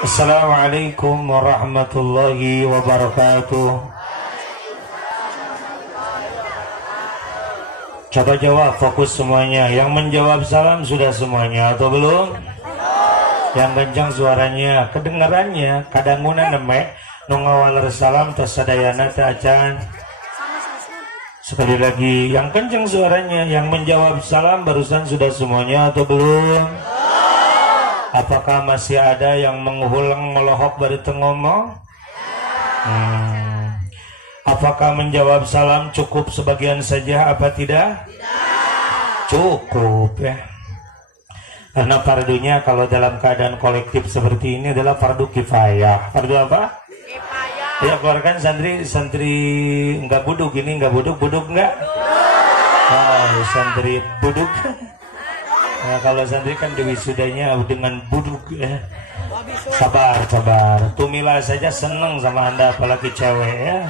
Assalamualaikum warahmatullahi wabarakatuh. Coba jawab, fokus semuanya. Yang menjawab salam sudah semuanya atau belum? Yang kencang suaranya, kedengarannya, kadangunan nemek, nungawal salam tersadayana acan. Sekali lagi, yang kencang suaranya, yang menjawab salam barusan sudah semuanya atau belum? Apakah masih ada yang mengulang melohok dari ngomong? Apakah menjawab salam cukup sebagian saja apa tidak? Cukup ya. Karena fardunya kalau dalam keadaan kolektif seperti ini adalah fardu kifayah. Fardu apa? Kifayah. Ya keluarkan santri enggak buduk ini, enggak buduk enggak? Oh, santri buduk. Nah, kalau santri kan diwisudanya dengan buduk ya. Sabar. Tumila saja seneng sama Anda apalagi cewek ya.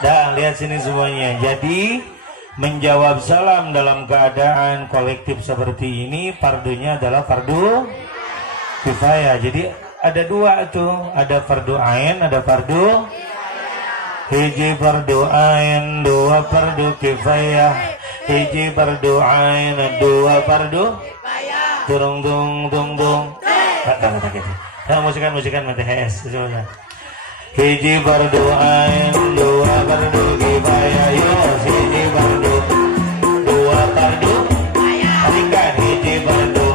Dah, lihat sini semuanya. Jadi menjawab salam dalam keadaan kolektif seperti ini fardunya adalah fardu kifayah. Jadi ada dua tuh, ada fardu ain, ada fardu hiji fardu ain, dua fardu kifayah. Hiji fardu ain, dua fardu kifayah. Dung. Nah, musikan MTHS sebentar. Hiji fardu ain, dua fardu kifayah. Yo, hiji fardu, dua fardu kifayah. Alingkan hiji fardu,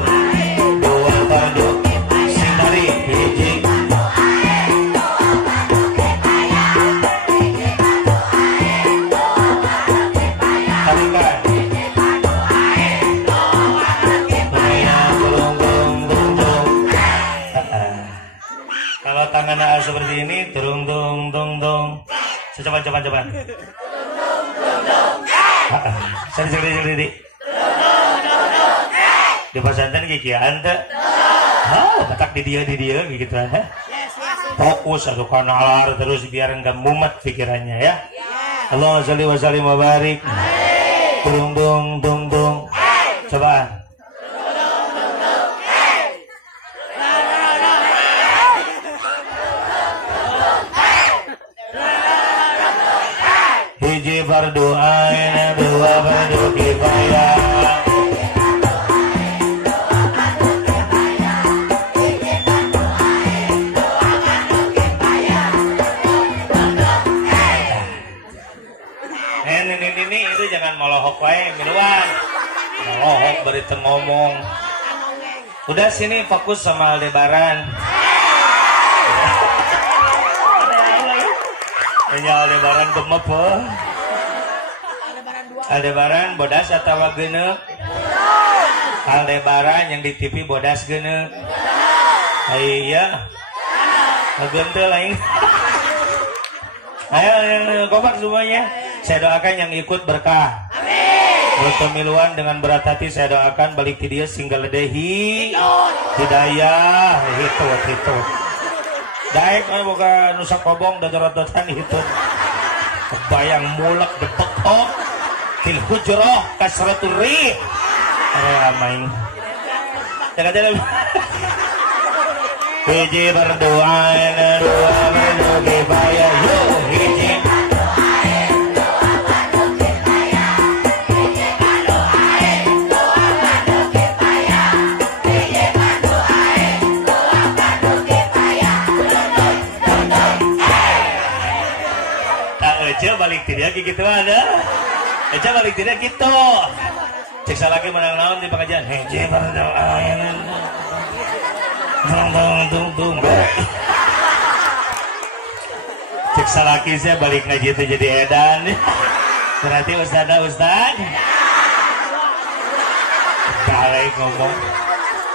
dua fardu kifayah. Sindari hiji fardu ain, dua fardu kifayah. Hiji fardu ain, dua fardu kifayah. Alingkan hiji fardu ain, dua fardu kifayah. Dung. Kalau tangan seperti ini, turung. Coba. Seri. Di pesantren gigi ante. Batak di dia gitu ya. Fokus atau kanalar terus biar enggak mumet pikirannya ya. Allahumma sholli wa sallim wa barik. Turung. Coba. Hiji fardu ain, dua fardu kifayah. Ini itu jangan melohok wae minuan. Melohok bari teu ngomong. Udah sini fokus sama Aldebaran. Aldebaran kemepe. Aldebaran bodas atau geneuk? Aldebaran yang di TV bodas geneuk? Iya. Ngegente lain. Ayo kompak semuanya. Saya doakan yang ikut berkah. Amin. Berpemiluan dengan berat hati saya doakan balik ke dia singgah ledehi. Hidayah. Itu. Daek boga nusa kobong dadorot-dotan itu. Kebayang mulek depekok fil hujroh kasratul rih. Area main. Jaga. Hiji berdoa, dua fardu kifayah. Yo hiji berdoa, dua fardu kifayah. Hiji berdoa, dua fardu kifayah. Hiji berdoa, dua fardu kifayah. Aja balik tidak gitu ada. Aja balik tidak gitu. Cek lagi menang naon di pengajian. Hiji berdoa. Tung. Cek salaki saya balik ngaji itu jadi edan. Berarti ustad. Kali ngomong.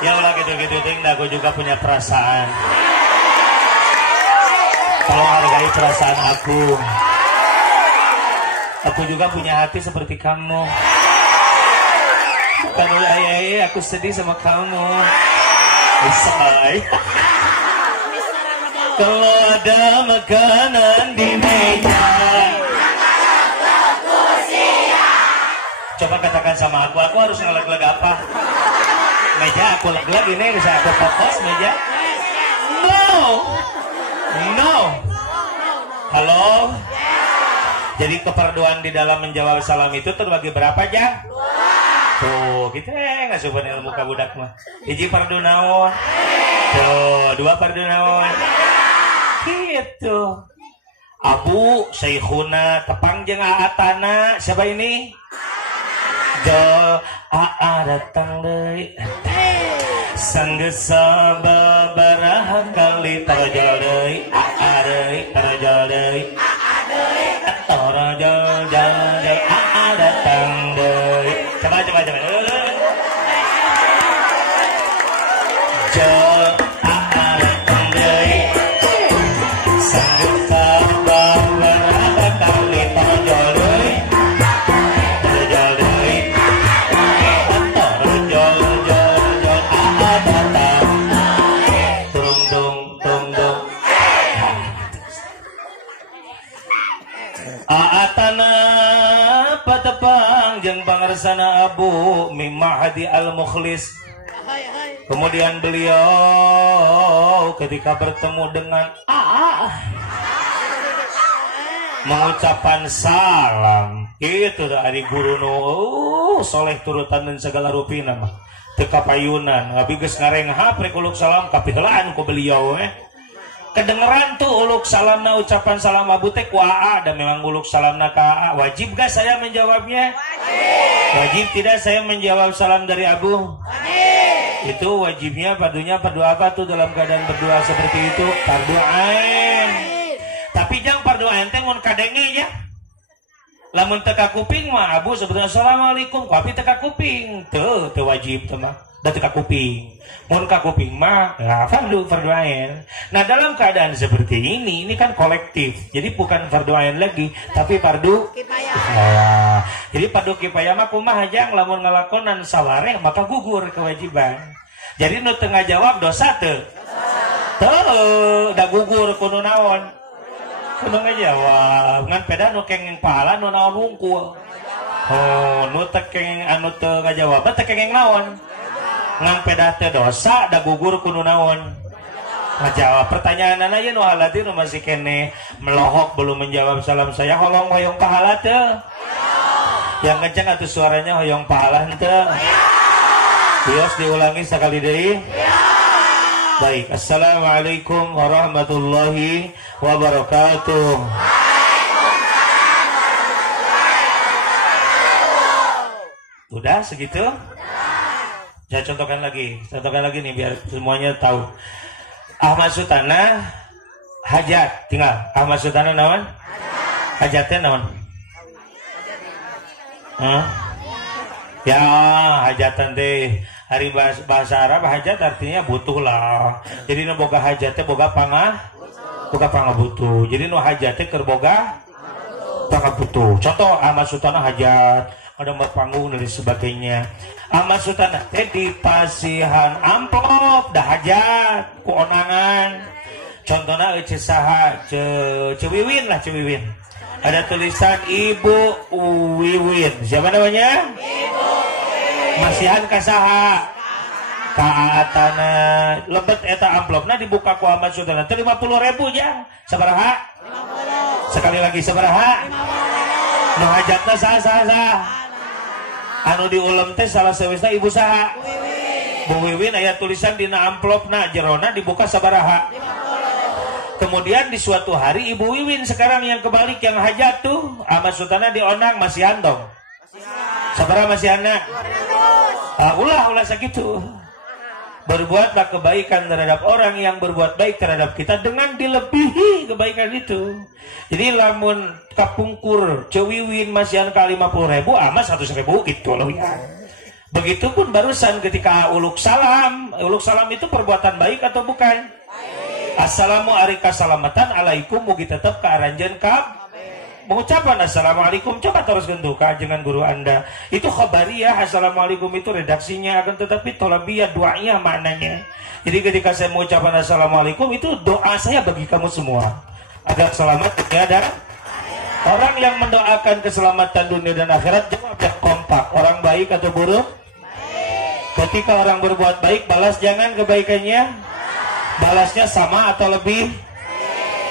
Ya ulah gitu ting, aku juga punya perasaan. Tolong hargai perasaan aku. Aku juga punya hati seperti kamu. Bukan ayah, aku sedih sama kamu. Selesai. Kalau ada makanan di meja, coba katakan sama aku harus ngeleg-leg apa? Meja aku leg-leg ini bisa aku fokus meja. No. Halo. Jadi keperduan di dalam menjawab salam itu terbagi berapa aja? Tuh, kita nggak coba ilmu kabudak mah. Hiji fardu naon? Tuh, dua fardu naon? Gitu. Abu Syekhuna tepang jeung aatana. Siapa ini? Jol datang deui. Sanggesa babaraha kali tarojol deui. Deui tarojol deui. Tarojol datang deui. Coba. Jol datang deui. Sanggesa babaraha kali tarojol deui. Tarojol deui. Tarojol datang. Tung dong. Aatana patepang jeung pangarsana Abu Mimahdi Al-Mukhlis. Kemudian beliau ketika bertemu dengan mengucapkan salam. Itu dari guru nu soleh turutan dan segala rupina mah. Teu kapayunan, abi geus ngarengha prek uluk salam kapiheulaan ku beliau kedengeran tuh uluk salamna ucapan salam Abu teh ku AA dan memang uluk salamna ka AA. Wajib gak saya menjawabnya? Wajib tidak saya menjawab salam dari Abu? Wajib. Itu wajibnya fardunya fardu apa tuh dalam keadaan berdua seperti itu? Fardu ain. Tapi jangan fardu ain teh mun kadenge ya. Lamun teka kuping mah Abu sebetulnya assalamualaikum tapi teka kuping tuh wajib tuh mah da teka kuping. Mun ka kuping mah ya fardu ain. Nah dalam keadaan seperti ini kan kolektif. Jadi bukan fardu ain lagi tapi fardu kifayah. Jadi fardu kifayah mah kumaha jang lamun ngalakonan sawareh maka gugur kewajiban. Jadi nu teu ngajawab dosa teu? Teu, da gugur kudu naon? Kudu ngajawab. Ngan peda nu kenging pahala nu naon hungkul. Oh, nu teu kenging anu teu ngajawab teh kenging naon? Ngan peda teh dosa da gugur kudu naon? Ngajawab. Pertanyaan aya nu halati nu masih kene melohok belum menjawab salam saya holong hoyong pahala teu? Yang kencang atuh suaranya hoyong pahala teu? Bios diulangi sekali deui. Baik, assalamualaikum warahmatullahi wabarakatuh. Udah segitu? Saya contohkan lagi nih biar semuanya tahu. Ahmad Sutana hajat tinggal. Ahmad Sutana naon? Hajatnya naon? Ya hajatan teh. Hari bahasa Arab hajat artinya butuh lah. Jadi nu boga hajatnya boga pangabutuh. Jadi nu hajatnya keur boga pangabutuh. Contoh Ahmad Sutana hajat, ada panggung dan sebagainya. Ahmad Sutana teh di pasihan amplop dah hajat ku onangan. Contohna eueuh saha Cewiwin. Ada tulisan Ibu Wiwin. Siapa namanya? Ibu Masihan kasaha kaatana lebet eta amplopna dibuka ku Ahmad Sutana 50.000 ya sabaraha 50 sekali lagi sabaraha 50 nu hajatna saha anu diulem teh salah seueusna ibu saha Bu Wiwin aya tulisan dina amplopna jerona dibuka sabaraha 50. Kemudian di suatu hari Ibu Wiwin sekarang yang kebalik yang hajat tuh Ahmad Sutana dionang masihan dong sabaraha masihanna ulah sakitu. Berbuatlah kebaikan terhadap orang yang berbuat baik terhadap kita dengan dilebihi kebaikan itu. Jadi lamun kapungkur Cewiwin masihan ka 50.000 ama 100.000 gitu loh ya. Begitupun barusan ketika uluk salam itu perbuatan baik atau bukan? Assalamu alaikum salamatan alaikum mugi tetep ka aranjeun ka mengucapkan assalamualaikum coba terus gentuka dengan guru anda itu khabariyah. Assalamualaikum itu redaksinya akan tetapi tolabiyah doanya maknanya. Jadi ketika saya mengucapkan assalamualaikum itu doa saya bagi kamu semua agar selamat dunia dan orang yang mendoakan keselamatan dunia dan akhirat jawabnya kompak orang baik atau buruk. Ketika orang berbuat baik balas jangan kebaikannya Balasnya sama atau lebih?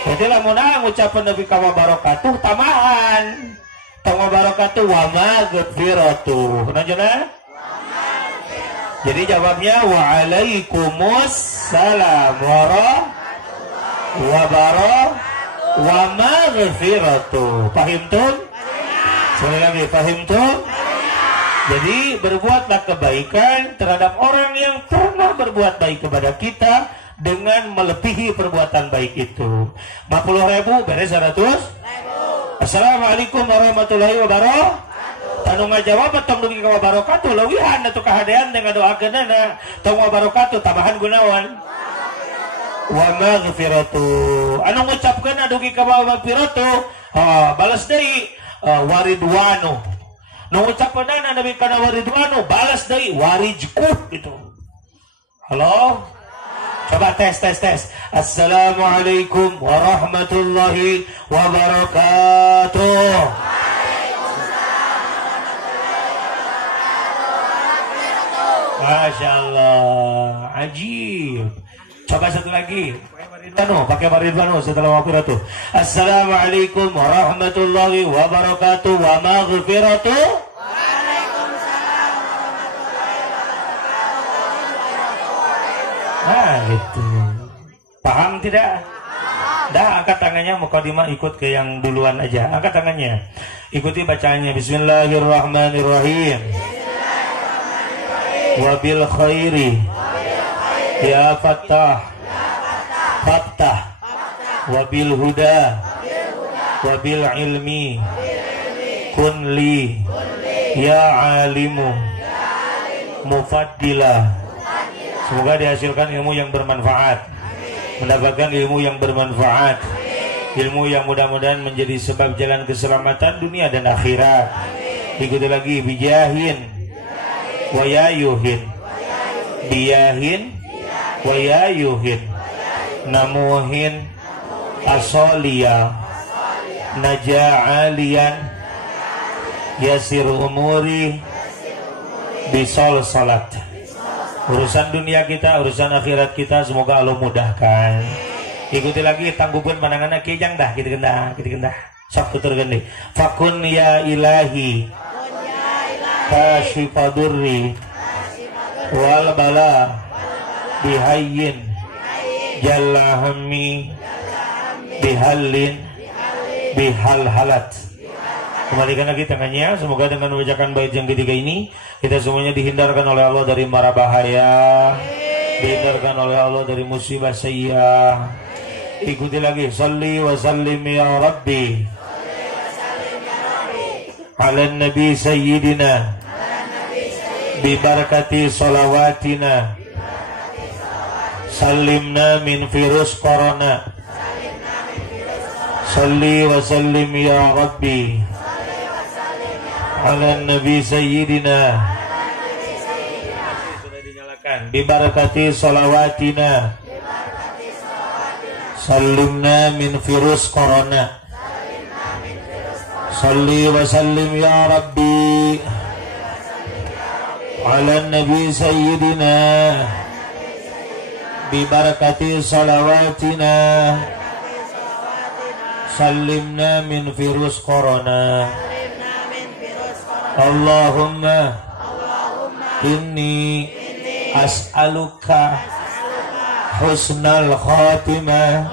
Jadi lamun ngucapkeun nepi ka wabarakatuh tambahan. Tong wabarakatuh wa maghfiratuh. Najeuna? Jadi jawabnya waalaikumsalam wa maghfiratuh. Paham tuh? Sekali lagi, paham tuh? Jadi berbuatlah kebaikan terhadap orang yang pernah berbuat baik kepada kita dengan melebihi perbuatan baik itu. 50.000 beres 100.000. Assalamualaikum warahmatullahi wabarakatuh. Tanu ngajawab tong dugi ka wabarakatuh leuwihan atuh kahadean dengan doakeunana tong wabarakatuh tambahan gunawan wa maghfiratuh. Anu ngucapkeun dugi ka wabarakatuh balas deui waridwanu. Nu ngucapkeunana nepi kana waridwanu balas deui warijku gitu. Halo? Coba tes. Assalamualaikum warahmatullahi wabarakatuh. Masya Allah, ajib. Coba satu lagi. Pakai waridwanu setelah wabarakatuh. Assalamualaikum warahmatullahi wabarakatuh wa maghfiratuh. Nah gitu. Paham tidak? Dah angkat tangannya, mukadimah ikut ke yang duluan aja. Angkat tangannya. Ikuti bacaannya. Bismillahirrahmanirrahim. Wabil khairi ya fattah wabil huda wabil ilmi kunli ya alimu mufaddila. Semoga dihasilkan ilmu yang bermanfaat, mendapatkan ilmu yang bermanfaat, ilmu yang mudah-mudahan menjadi sebab jalan keselamatan dunia dan akhirat. Ikuti lagi bijahin wayayuhin biyahin wayayuhin namuhin asoliya naja'alian yasir umuri bisol salat. Urusan dunia kita, urusan akhirat kita semoga Allah mudahkan. Ikuti lagi tanggupan pandanganna kijang dah kita gendah sok tutur geuning. Fakun ya ilahi kashifadurri wal bala bihayyin jalla hammi bihallin bihalhalat. Kembalikan lagi tangannya. Semoga dengan membacakan bait yang ketiga ini kita semuanya dihindarkan oleh Allah dari mara bahaya, dihindarkan oleh Allah dari musibah sayyi'ah. Ikuti lagi. Salli wa sallim ya Rabbi ala nabi sayyidina bi barakati salawatina sallimna min virus corona. Salli wa sallim ya Rabbi ala nabi sayyidina sudah dinyalakan bi barakati salawatina sallimna min virus corona. Salli wa sallim ya Rabbi ala nabi sayyidina bi barakati salawatina sallimna min virus corona. Allahumma inni as'aluka husnal khatimah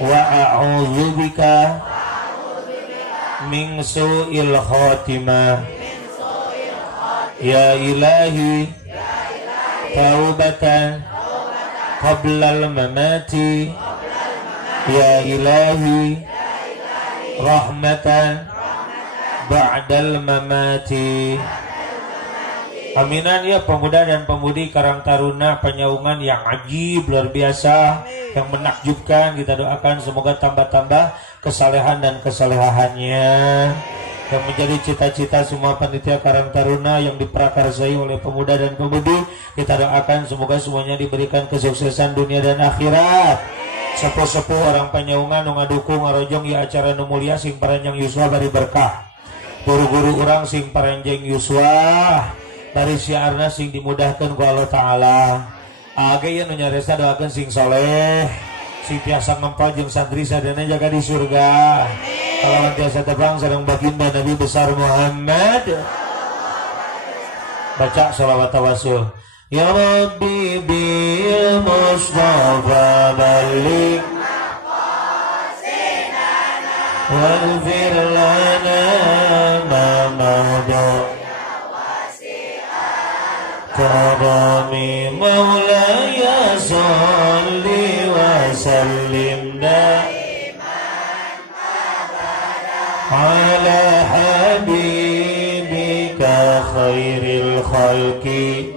wa a'udzubika min su'il khatimah. Ya ilahi taubatan qablal mamati. Ya ilahi rahmatan ba'dal mamati. Aminan ya pemuda dan pemudi Karang Taruna Penyaungan yang ajib luar biasa, yang menakjubkan. Kita doakan semoga tambah-tambah kesalehan dan kesalehannya yang menjadi cita-cita semua panitia Karang Taruna yang diprakarsai oleh pemuda dan pemudi. Kita doakan semoga semuanya diberikan kesuksesan dunia dan akhirat. Sepuh-sepuh orang Penyaungan nu ngadukung ngarojong ya acara nu mulia sing paranjang yuswa bari berkah. Guru-guru orang sing paranjang yuswa dari syiarna sing dimudahkan ku Allah Ta'ala. Age yang nyaresa doakan sing soleh, sing tiasa ngempal jeung santri sadana jaga di surga. Kalau tiasa tebang sareng baginda Nabi besar Muhammad. Baca sholawat tawasul. Ya Rabbi bil Mustafa balik waghfir lana ma madha karami maulaya salli wa sallim daiman ala habibika khairil khalqi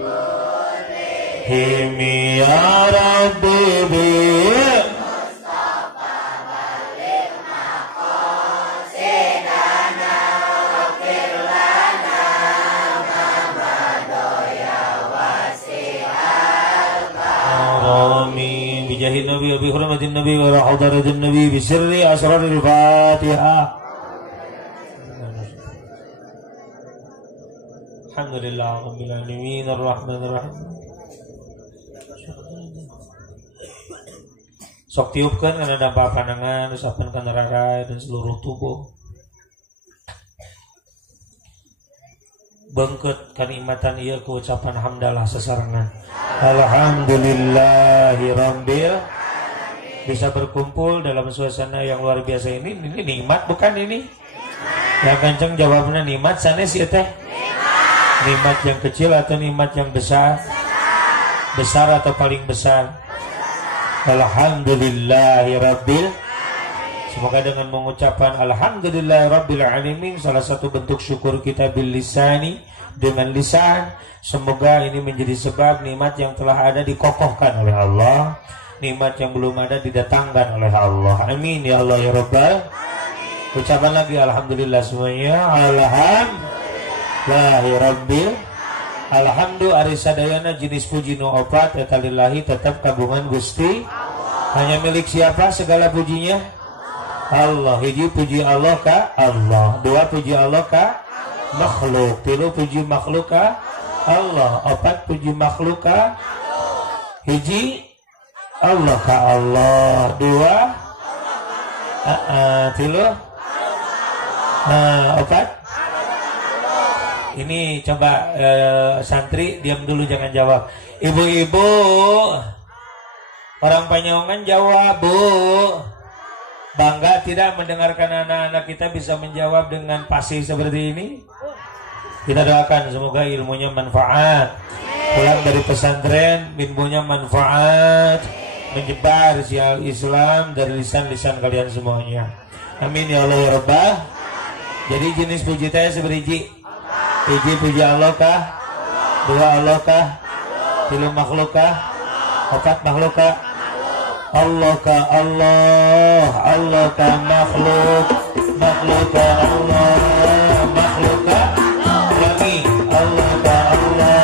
himi ya Rabbi bil Mustafa balik maqasidana waghfir lana ma madha ya wasi'al karami bijahin nabi bi hurmatin nabi wa hudaratin nabi bi sirri asraril fatihah. Alhamdulillah rabbil alamin arrahmanir rahim. Sok tiupkan karena dampak pandangan, usapan ke neraka dan seluruh tubuh. Bengket kanikmatan ia ke ucapan hamdalah sesarengan. Alhamdulillahirabbil bisa berkumpul dalam suasana yang luar biasa ini nikmat bukan ini? Yang kenceng jawabnya nikmat sanes ya teh. Nikmat yang kecil atau nikmat yang besar? Besar atau paling besar? Alhamdulillahirabbil. Semoga dengan mengucapkan alhamdulillahirabbil alamin salah satu bentuk syukur kita bil lisani dengan lisan, semoga ini menjadi sebab nikmat yang telah ada dikokohkan oleh Allah, nikmat yang belum ada didatangkan oleh Allah. Amin ya Allah ya Rabbal. Ucapan lagi alhamdulillah semuanya. Alhamdulillahirabbil. Alhamdulillah ari sadayana jenis puji nu opat eta lillahi tetap kagungan Gusti. Hanya milik siapa segala pujinya? Allah. Hiji puji Allah ka Allah, dua puji Allah ka makhluk, tilu puji makhluk ka Allah, opat puji makhluk ka hiji Allah ka Allah, dua tilu opat. Ini coba santri diam dulu jangan jawab. Ibu-ibu orang Panyongan jawab Bu. Bangga tidak mendengarkan anak-anak kita bisa menjawab dengan fasih seperti ini. Kita doakan semoga ilmunya manfaat. Pulang dari pesantren ilmunya manfaat, menyebar sial Islam dari lisan-lisan kalian semuanya. Amin ya Allah ya Rabbah. Jadi jenis puji saya seperti hiji puji Allah kah? Dua Allah kah? Tilu makhluk kah? Opat makhluk kah? Allah kah Allah? Allah kah makhluk? Makhluk kah Allah? Makhluk kah? Ulangi. Allah kah Allah?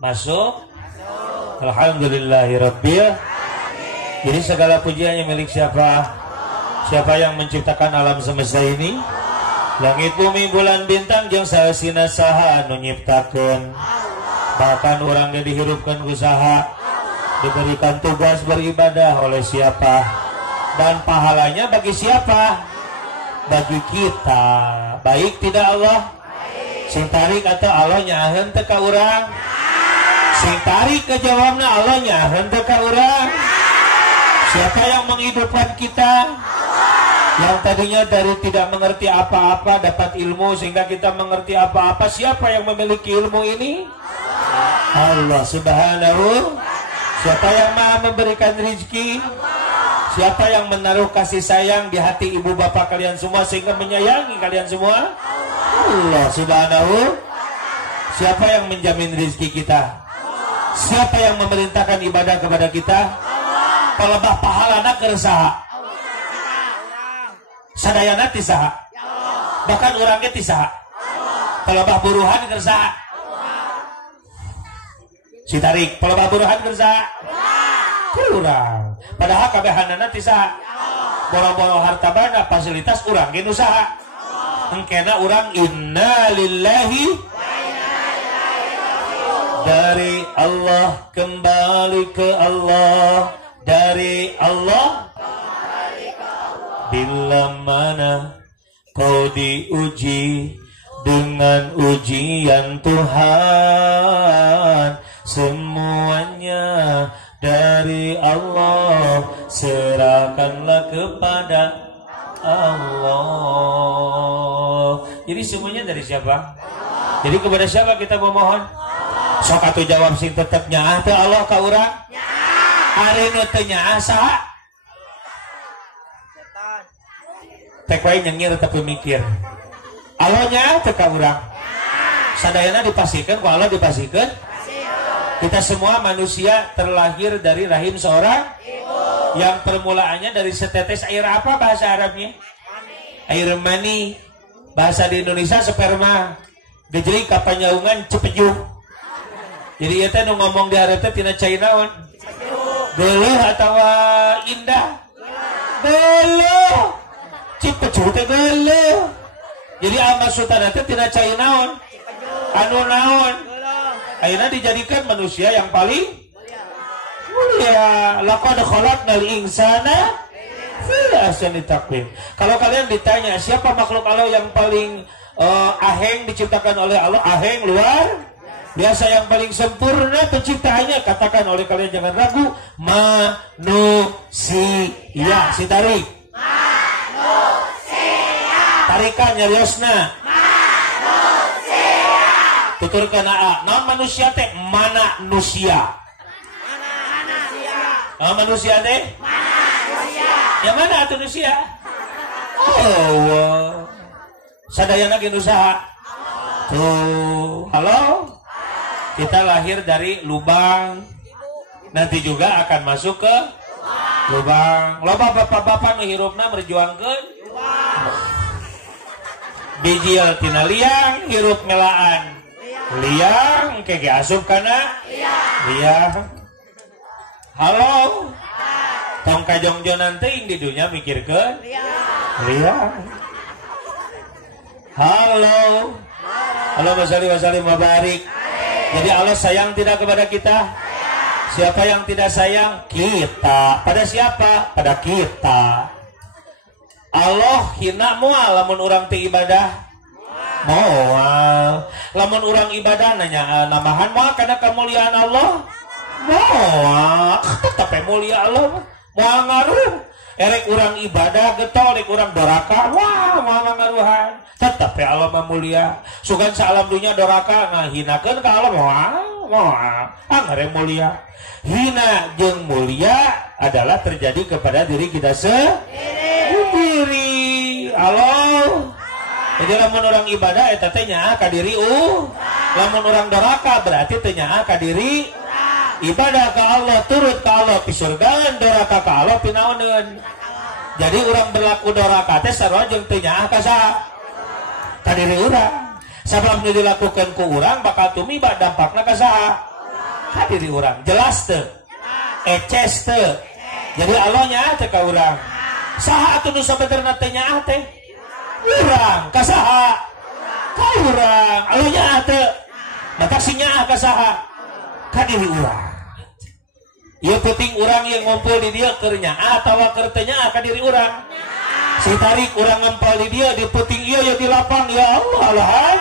Masuk. Alhamdulillahirabbil. Jadi segala pujiannya milik siapa? Siapa yang menciptakan alam semesta ini? Langit bumi bulan bintang jeung saeusina saha anu nyiptakeun. Bahkan orangnya dihirupkan usaha, diberikan tugas beribadah oleh siapa? Dan pahalanya bagi siapa? Bagi kita. Baik tidak Allah? Sing tarik atau Allah nyaheun teu ka urang? Sing tarik ke jawabna Allah nyaheun teu ka urang? Siapa yang menghidupkan kita? Yang tadinya dari tidak mengerti apa-apa dapat ilmu sehingga kita mengerti apa-apa. Siapa yang memiliki ilmu ini? Allah Subhanahu. Siapa yang maha memberikan rezeki? Siapa yang menaruh kasih sayang di hati ibu bapak kalian semua sehingga menyayangi kalian semua? Allah Subhanahu. Siapa yang menjamin rezeki kita? Siapa yang memerintahkan ibadah kepada kita? Palebah pahalana keur saha? Sadayana ti saha? Bahkan urang ge ti saha? Palebah buruhan keur saha? Si tarik palebah buruhan keur saha? Urang. Padahal kabehanana ti saha? Boro-boro harta banda fasilitas urang ge nu saha? Engkena urang inna lillahi dari Allah kembali ke Allah, dari Allah bila mana kau diuji dengan ujian Tuhan, semuanya dari Allah, serahkanlah kepada Allah. Jadi semuanya dari siapa? Jadi kepada siapa kita memohon? Sok atuh jawab sing tetep nyaah teh Allah ka urang? Ari nu teu nyaah saha? Tek wae nyengir tapi mikir. Allah nyaah teu ka urang? Sadayana dipasikeun ku Allah dipasikeun? Kita semua manusia terlahir dari rahim seorang ibu. Yang permulaannya dari setetes air apa bahasa Arabnya? Air mani. Bahasa di Indonesia sperma. Gejeli kapanyaungan cepejuh. Jadi ieu teh nu ngomong di hareup teh tina cai naon? Geuleuh atawa indah? Geuleuh. Cipejuh teh geuleuh. Jadi maksudna teh tina cai naon? Anu naon? Ayeuna dijadikan manusia yang paling mulia. Laqad khalaqnal insana fi ahsani taqwim. Kalau kalian ditanya siapa makhluk Allah yang paling aheng diciptakan oleh Allah, aheng luar biasa, yang paling sempurna penciptaannya, katakan oleh kalian jangan ragu, manusia. Si tarik tarikan nyariosna tuturkan A. Naon manusia teh? Mana nusia? Naon manusia teh? Yang mana atuh nusia? Oh, sadayana ge usaha. Tuh, halo. Kita lahir dari lubang. Nanti juga akan masuk ke lubang. Loba bapak-bapak nu hirupna merjuangkeun bijil tina liang, hirup melaan. Liang kege asup kana liang. Halo. Tong kajongjonan teuing di dunya mikirkeun liang. Halo. Halo wasallim mabarik. Jadi Allah sayang tidak kepada kita? Siapa yang tidak sayang? Kita. Pada siapa? Pada kita. Allah hina moal lamun urang teu ibadah. Moal. Lamun urang ibadah nanya namahan moal karena kemuliaan Allah. Moal. Tapi mulia Allah. Moal ngaruh. Erek urang ibadah getol, erek urang doraka. Wah, moal ngaruhan. Tetap ya Allah memulia. Sugan salam dunia doraka ngahinakeun ka Allah moal. Angare mulia. Hina jeung mulia adalah terjadi kepada diri kita sendiri. Allah. Jadi lamun orang ibadah eta teh nyaah ka diri lamun orang doraka berarti teh nyaah ka diri ibadah ka Allah, turut ka Allah pi surgaan, doraka ka Allah pi naoneun. Jadi orang berlaku doraka teh sarua jeung teu nyaah ka saha? Ka diri urang. Sabab nu dilakukeun ku urang bakal tumiba dampakna ka saha? Ka diri urang. Jelas teu? Eces teu? Jadi Allah nyaah teh ka urang. Saha atuh nu sabenerna teh nyaah teh? Urang ka saha? Ka urang. Allah nyaah teu? Mata si nyaah ka saha? Ka diri urang. Ieu penting urang yang ngumpul di dieu keur nyaah atawa keur teu nyaah ka diri urang. Si tarik urang ngumpul di dieu di penting ieu ya di lapang ya Allah Allahan.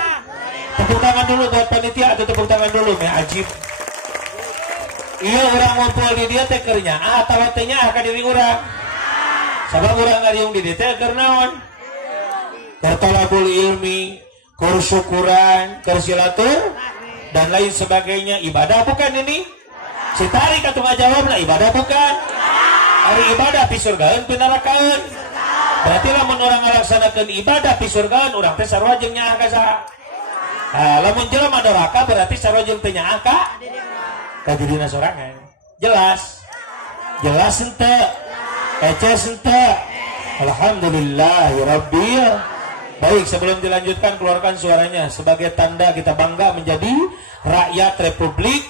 Tepuk tangan dulu buat panitia atau tepuk tangan dulu me ajib. Ieu urang ngumpul di dieu teh keur nyaah atawa teu nyaah ka diri urang. Sabab urang ngariung di dieu teh keur naon? Keur talabul ilmi, keur syukuran, keur silatur dan lain sebagainya. Ibadah bukan ini? Si tarik atuh ngajawabna ibadah bukan? Ari ibadah pi surgaeun pi nerakaeun. Berarti lamun urang ngalaksanakeun ibadah pi surgaeun urang teh sarua jeung nyaah ka saha? Lamun jelema doraka berarti sarua jeung teu nyaah ka kajudina sorangan. Jelas? Jelas ente? Eces ente? Alhamdulillahirabbil. Baik, sebelum dilanjutkan keluarkan suaranya sebagai tanda kita bangga menjadi rakyat Republik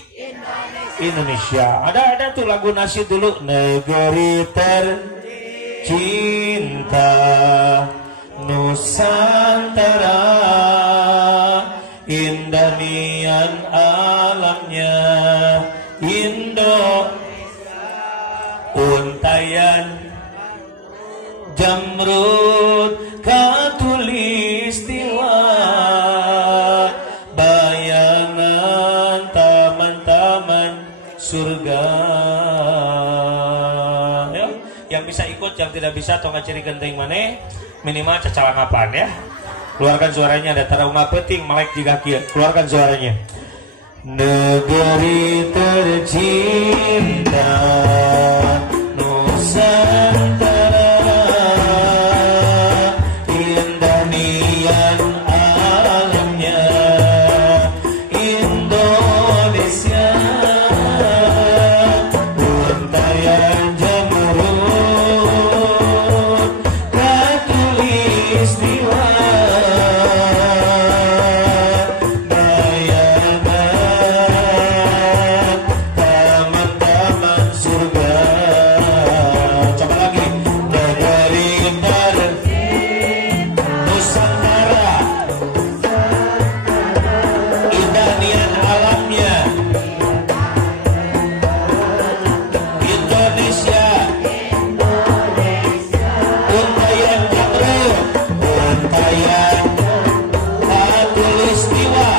Indonesia. Ada tuh lagu nasyid dulu. Negeri tercinta Nusantara, indah nian alamnya, Indonesia, untayan Jamrud Katulistiwa, bayangan taman-taman surga. Ya, yang bisa ikut, yang tidak bisa atau ngaciri genteng mana minimal cacalangapan ya. Keluarkan suaranya, ada tara unga peting melek jika kia. Keluarkan suaranya. Negeri tercinta Nusantara, indah nian alamnya, Indonesia, untayan Jamrud Katulistiwa, bayangan taman-taman surga. Coba lagi. Negeri tercinta Nusantara, indah nian alamnya, Indonesia, untayan Jamrud, untayan Katulistiwa,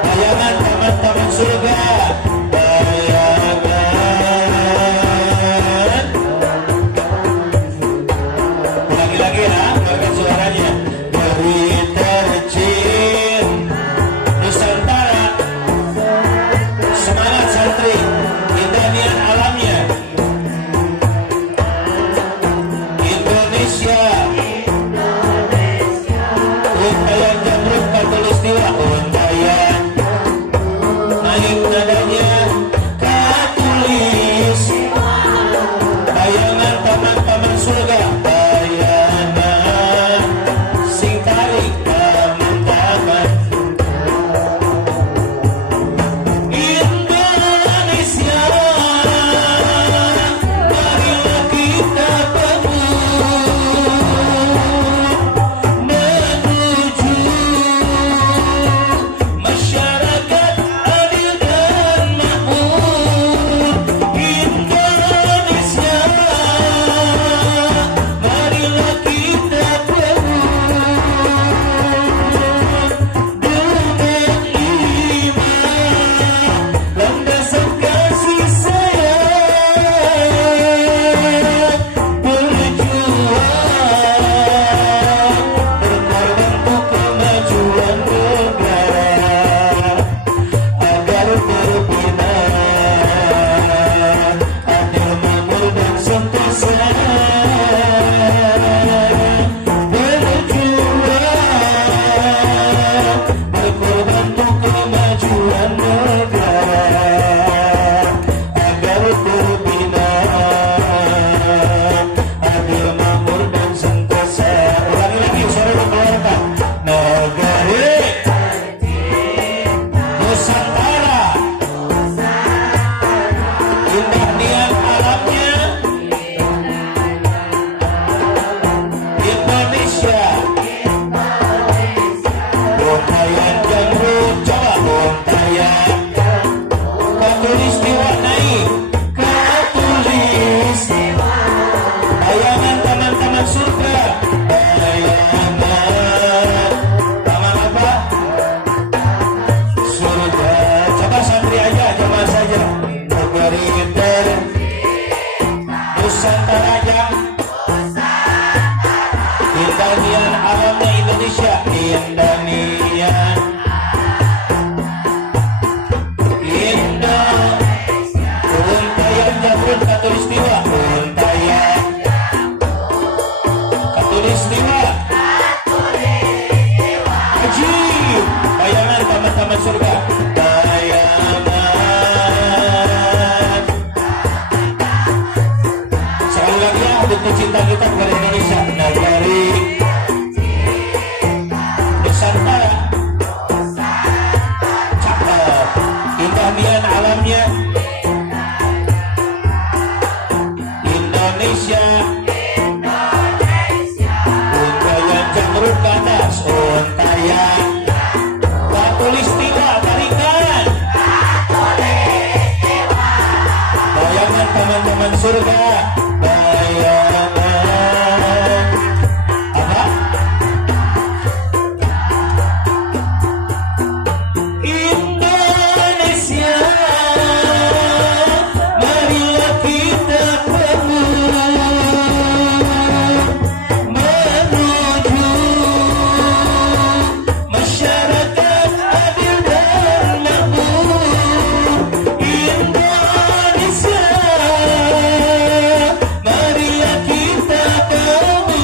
bayangan taman-taman surga, bayangan. Ulangi lagi ya, keluarkan suaranya. Negeri tercinta Nusantara, semangat santri, indah nian alamnya, Indonesia, untayan Jamrud Katulistiwa, untayan naik nadanya Katulis, bayangan taman-taman surga, bayangan sing tarik taman-taman Indonesia. Marilah kita menuju masyarakat adil dan cinta kita kepada Indonesia, negeri Nusantara. Cakep, indah mian alamnya Indonesia. Untayan jamrut batas, untayan Katulistiwa tarikan. Bayangan teman-teman surga, bayangan apa? Indonesia, marilah kita menuju masyarakat adil dan makmur. Indonesia, marilah kita bangun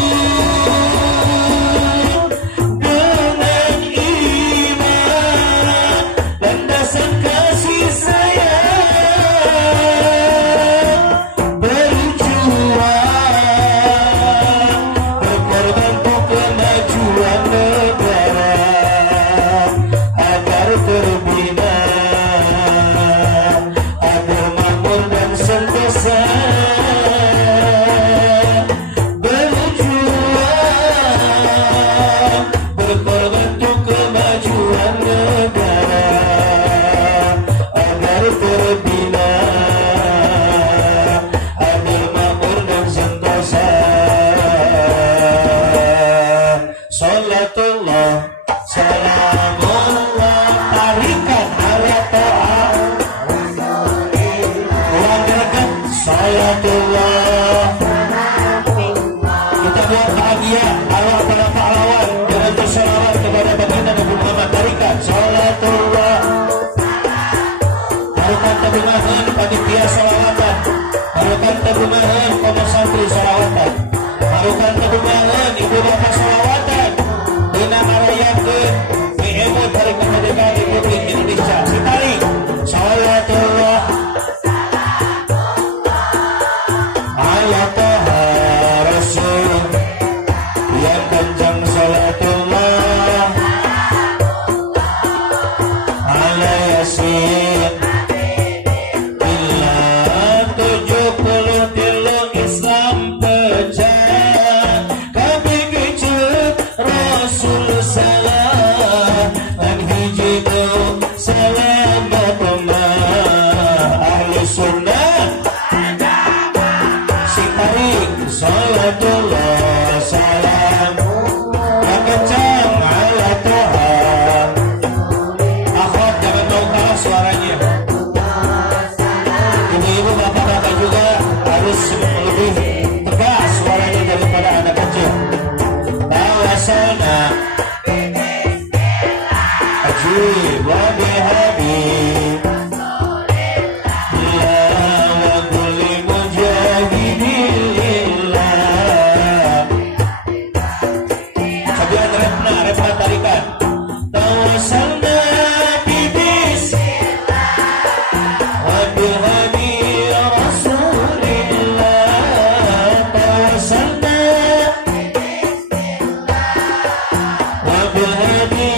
dengan iman landasan kasih sayang, berjuang berkorban untuk kemajuan negara agar terbina adil makmur dan sentosa. Berjuang berkorban untuk kemajuan negara agar terbina adil makmur dan sentosa. Salatullah salamullah tarikan ala to'a. Ulang gerakan salatullah. Kita buat bahagia Allah para pahlawan dengan bersolawat kepada baginda Nabi Muhammad. Tarikan salatullah. Harukan tebumahan panitia solawatan, harukan tebumahan kaum santri solawatan, harukan tebumahan ibu bapak solawatan. Dina ngarayakeun mi'emut hari kemerdekaan Republik Indonesia. Sitari salatullah ala toha rasul yang panjang. Salatullah ala yasin bila 73 Islam pecah, kami kecil Rasul salam dan hijitu selamat ahli sunnah. Sitari salatullah salam yang kencang ala toha. Akhwat jangan mau kalah suaranya. Ibu-ibu bapak-bapak juga harus lebih tegas suaranya daripada anak kecil. Tawassalna ajib wa bihabib la wa kulli mujahidillah. Sabian repna tarikan. Tawassalna bibis wa bihabi rasulillah. Tawassalna wa bihabi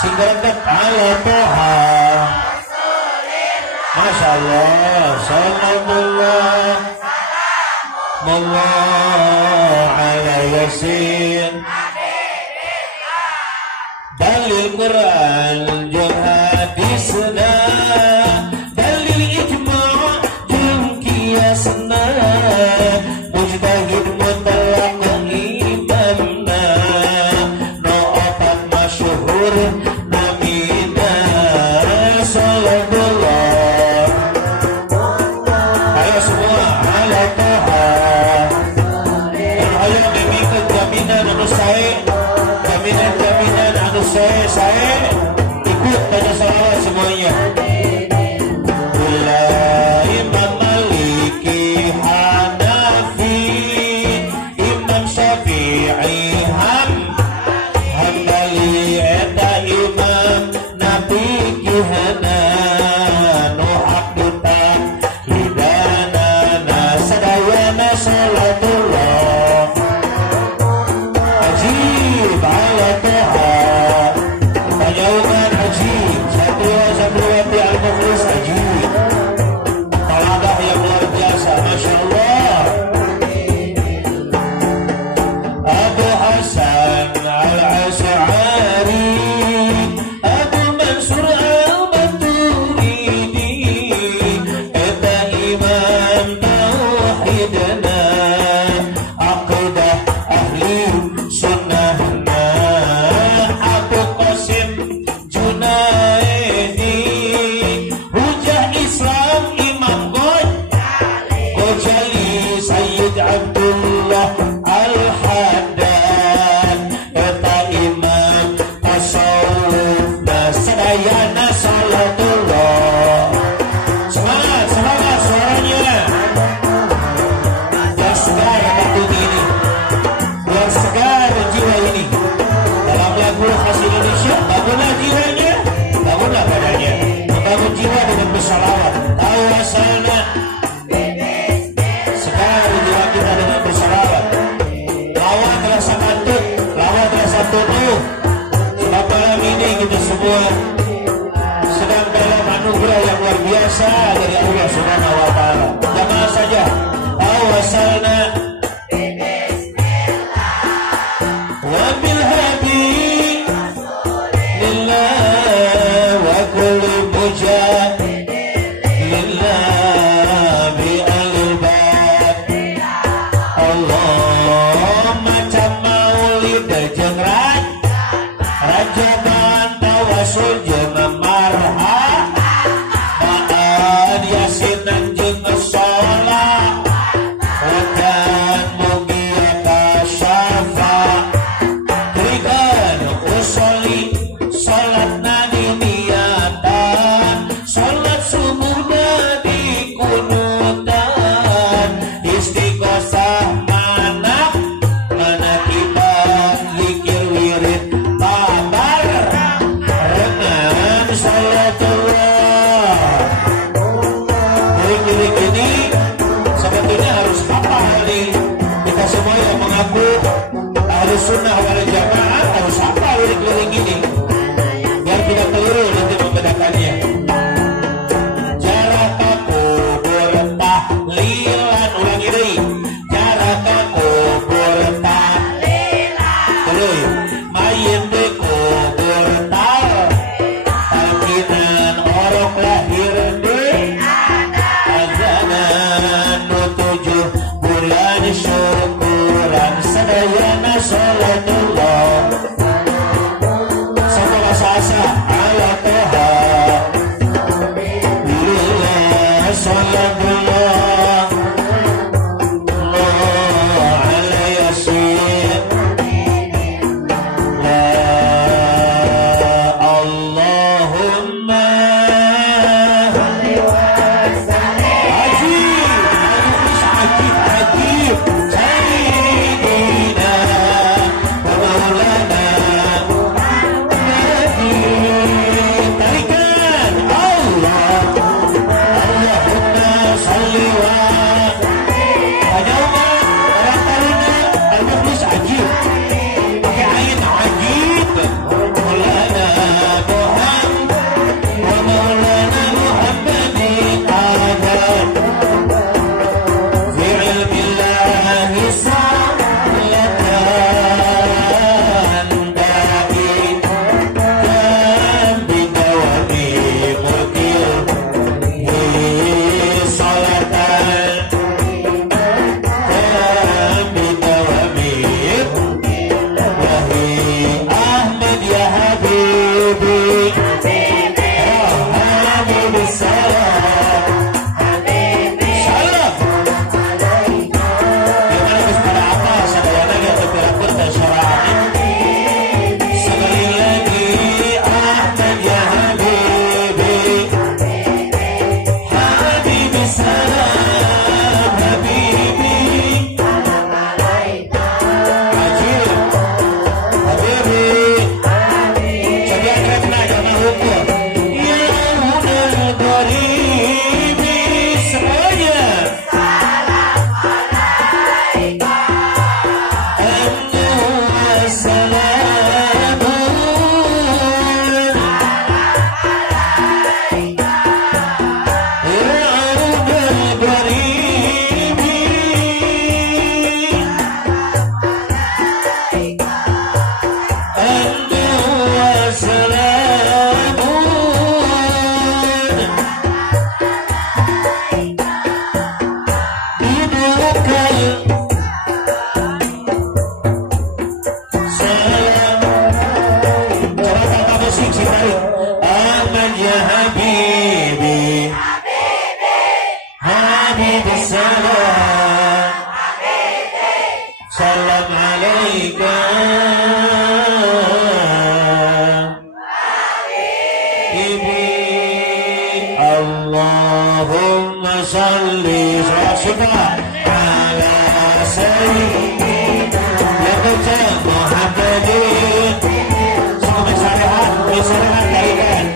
singkatkan ala toha. Masya Allah. Salamullah Mullah ala yasin dalil Quran jeung hadisna, dalil ijma' jeung kiasna, mujtahid mutlaq imamna, no opat masyhur namina. Salatullah ayo semua ala toha. Ayo mimikeun jaminan anu biasa dari Allah Subhanahu wa taala. Jamaah saja. Awasalna wa bil hadi lillah wa kulli mujahid lillah bi al-bab. Allah macam maulid jeung rajaban tawasul jeung marha ma'an yasinan jeung sholat dan mugia kasyafa berikan usoli sholat nani niatan sholat subuh nadi kunutan istighosah manak manakiban zikir wirid tabar rengan salatullah. Lirik-lirik ini sebetulnya harus hafal nih. Kita semua yang mengaku Ahlus Sunnah wal Jamaah harus hafal lirik-lirik ini biar tidak keliru nanti membedakannya. Jaraka kubur tahlilan, ulangi deui. Jaraka kubur tahlilan. Mayin de kubur talkinan orok lahir de azanan nu 7 bulan syukuran sadayana sholatullah sama sasa ala toha lillah sholatullah Allah ala yasin la Allahumma ajib sayyidina wa maulana tarikan Allah Allahumma salli wa ajauman orang taruna al-muflis ajib pakai ain ajib maulana Muhammad wa maulana Muhammadin adan fi ilmillahi salatan da'iman bidawami mutil salatan bidawami wahi Ahmad ya Habibi Habibi salam salam. Gimana kepada apa sadayana yang terpilih dan syara'ani sekali lagi Ahmad ya Habibi Habibi salam Habibi Ajib Habibi coba kena jangan hukum ya unal garibi semuanya Ahmad ya Habibi Habibi salam salam alaika Habibi Allahumma salli ala sayyidina ya Muhammadin semua syariat kaitan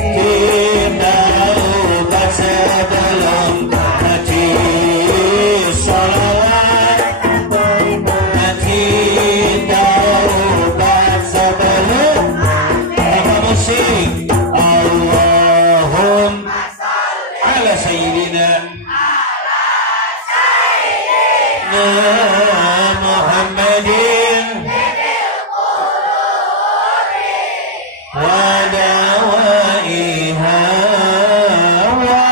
kita ubah sebelum haji salawat kita ubah sebelum apa musik Allahumma ala sayyidina Muhammadin wa dawaiha wa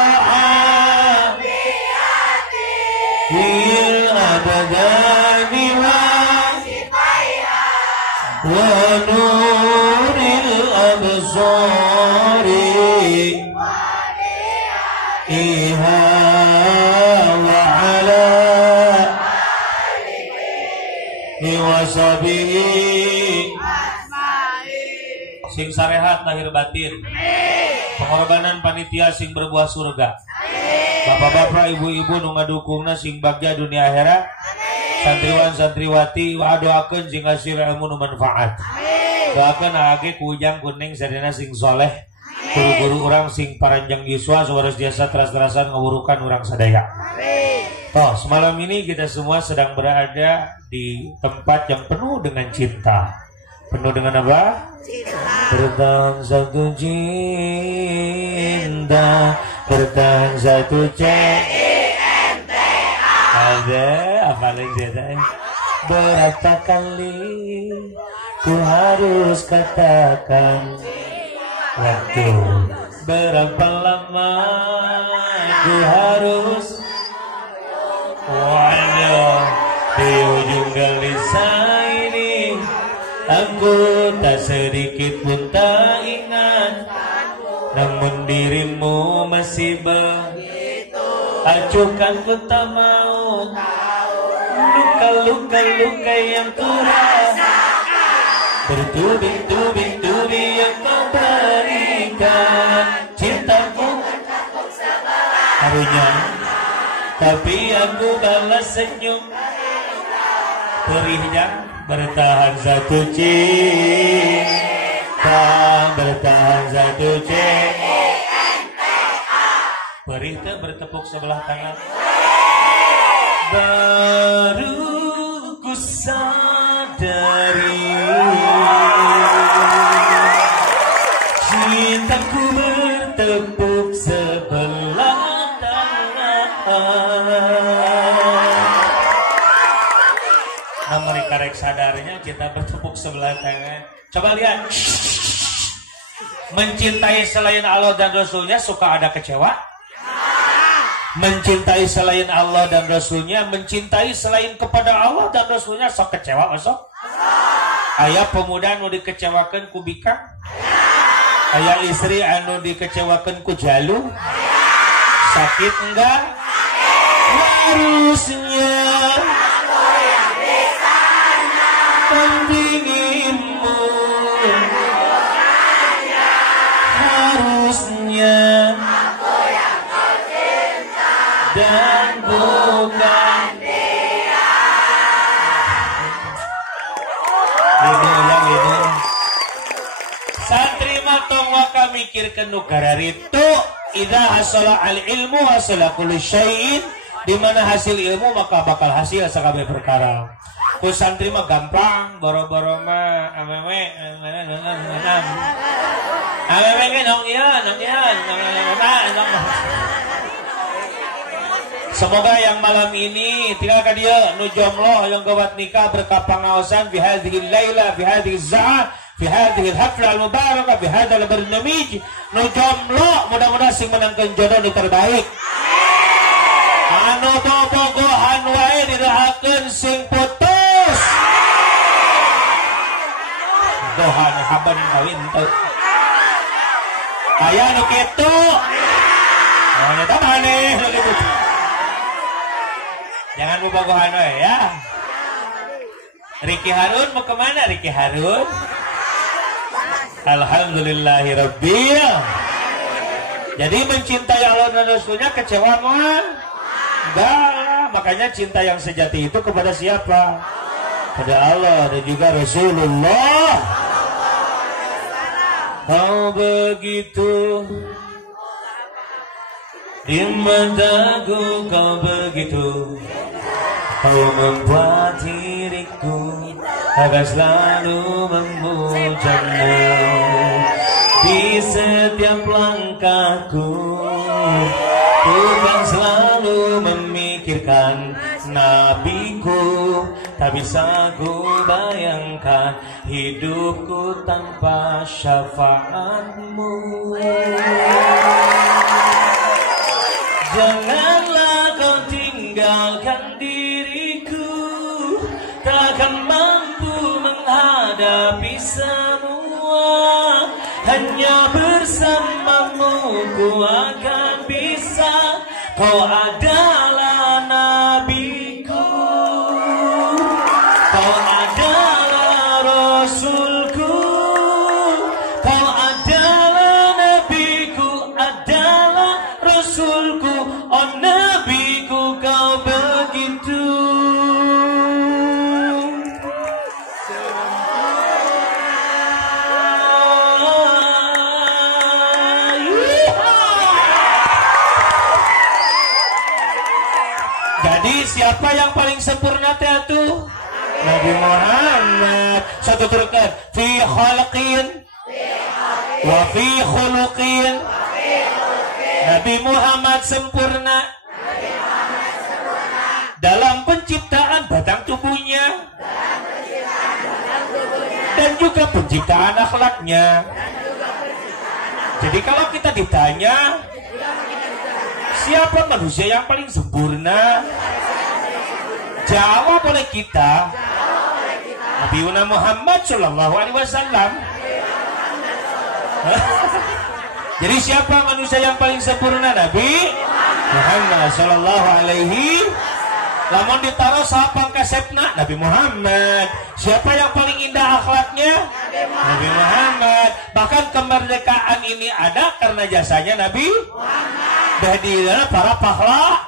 afiyil abadani wa nuril absari iha wa ala wasabihi sing sarehat lahir batin, pengorbanan panitia sing berbuah surga, bapak-bapak ibu-ibu nu ngadukungna sing bagja dunia akhirat, santriwan santriwati doakeun sing hasil ilmu nu manfaat, doakeun age ku ujang kuning sadena sing soleh, guru-guru urang sing paranjang yuswa sawaras jasa teras-terasan ngawurukan urang sadaya. Toh, semalam ini kita semua sedang berada di tempat yang penuh dengan cinta. Penuh dengan apa? Cinta. Bertahan satu cinta, bertahan satu cinta. Ada apa lagi saya? Berapa kali ku harus katakan waktu? Berapa lama ku harus waduh, di ujung gelisah ini aku tak sedikit pun tak ingat, namun dirimu masih begitu acuhkan ku tak mau luka-luka yang ku rasakan, bertubi-tubi yang kau berikan cintaku harunya. Tapi aku balas senyum perihnya, bertahan satu cinta, bertahan satu cinta. Perih teh bertepuk sebelah tangan. Baru ku sadari cintaku bertepuk sebelah mereka rek sadarnya kita bertepuk sebelah tangan. Coba lihat, mencintai selain Allah dan Rasulnya suka ada kecewa. Mencintai selain Allah dan Rasulnya, mencintai selain kepada Allah dan Rasulnya sok kecewa masuk. Ayah pemuda anu dikecewakan ku bikang, ayah istri anu dikecewakan ku jalu. Sakit enggak? Harusnya pentingmu, harusnya aku yang kau cinta dan bukan dia. Ini santri matong waka mikirkeun nu kararitu idza hasala al ilmu hasala kullu syai'in, di mana hasil ilmu maka bakal hasil sakabeh perkara. Ku santri mah gampang, boro-boro mah amewe nong iya. Semoga yang malam ini tinggal ka dia nu jomloh yang gawat nikah berkah pangaosan fi hadhihi laila fi hadhihi za'a fi hadhihi al-hafla al-mubarakah fi hadzal barnamij. Nu jomloh mudah-mudahan sing menangkeun jodoh nu terbaik. Anu bobogohan wae dirahakeun sing putus. Dohan haban kawin teu. Aya nu kitu. Oh, nya tah maneh nu kitu. Jangan bobogohan we ya. Ricky Harun mau kemana Ricky Harun? Alhamdulillahirabbil. Jadi mencintai Allah dan Rasulnya kecewa mah? Enggak, makanya cinta yang sejati itu kepada siapa? Pada Allah dan juga Rasulullah. kau begitu, di mataku kau begitu, kau membuat diriku akan selalu memujamu di setiap langkahku. Ku kan selalu memikirkan nabiku, tak bisa ku bayangkan hidupku tanpa syafaatmu. Janganlah kau tinggalkan diriku, takkan mampu menghadapi semua. Hanya bersamamu ku akan bisa, kau adalah nabiku, kau adalah rasulku, kau adalah nabiku, adalah rasulku, oh nabiku kau begitu. Jadi siapa yang paling sempurna teh atuh? Nabi Muhammad. Satu teruskan fi khalqin wa fi khuluqin. Nabi Muhammad sempurna dalam penciptaan batang tubuhnya dan juga penciptaan akhlaknya. Jadi kalau kita ditanya siapa manusia yang paling sempurna, jawab oleh kita Nabi Muhammad Sallallahu Alaihi Wasallam. Jadi siapa manusia yang paling sempurna? Nabi Muhammad Sallallahu Alaihi. Lamun ditaruh sapang kasepna Nabi Muhammad. Siapa yang paling indah akhlaknya? Nabi Muhammad. Bahkan kemerdekaan ini ada karena jasanya Nabi Muhammad. Dahdirana para pahlawan.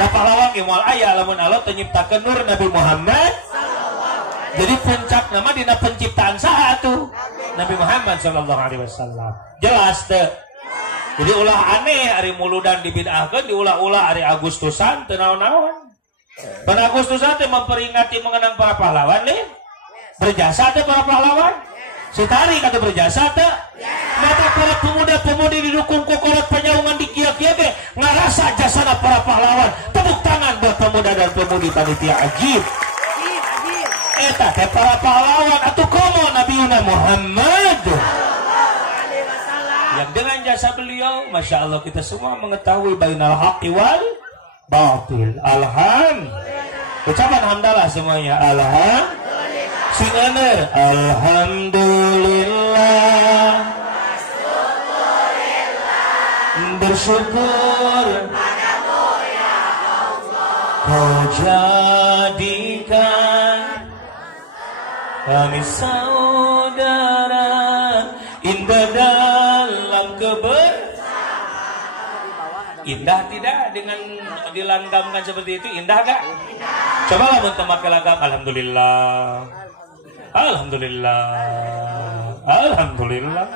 Da pahlawan ge moal aya lamun Allah teu nyiptakeun nur Nabi Muhammad. Jadi puncak nama dina penciptaan saha atuh? Nabi Muhammad sallallahu alaihi wasallam. Jelas teu? Jadi ulah aneh ari muludan dibid'ahkeun diulah-ulah ari Agustusan teu naon-naon. Pan Agustusan teh memperingati mengenang para pahlawan nih. Berjasa teh para pahlawan. Setari kata berjasa teh. Mata para pemuda-pemudi didukung kokorat penyaungan di kia-kia teh ngarasa jasana para pahlawan. Tepuk tangan buat pemuda dan pemudi panitia ajib. Eta teh para pahlawan atuh komo Nabi Muhammad. Yang dengan jasa beliau, masya Allah kita semua mengetahui bainal haqqi wal batil. Ucapan hamdalah semuanya. Singaner alhamdulillah, bersyukur padamu ya Allah, kau jadikan kami saudara indah dalam indah tidak dengan dilanggamkan seperti itu? Indah gak? Cobalah mentemak langgam. Alhamdulillah, alhamdulillah, alhamdulillah,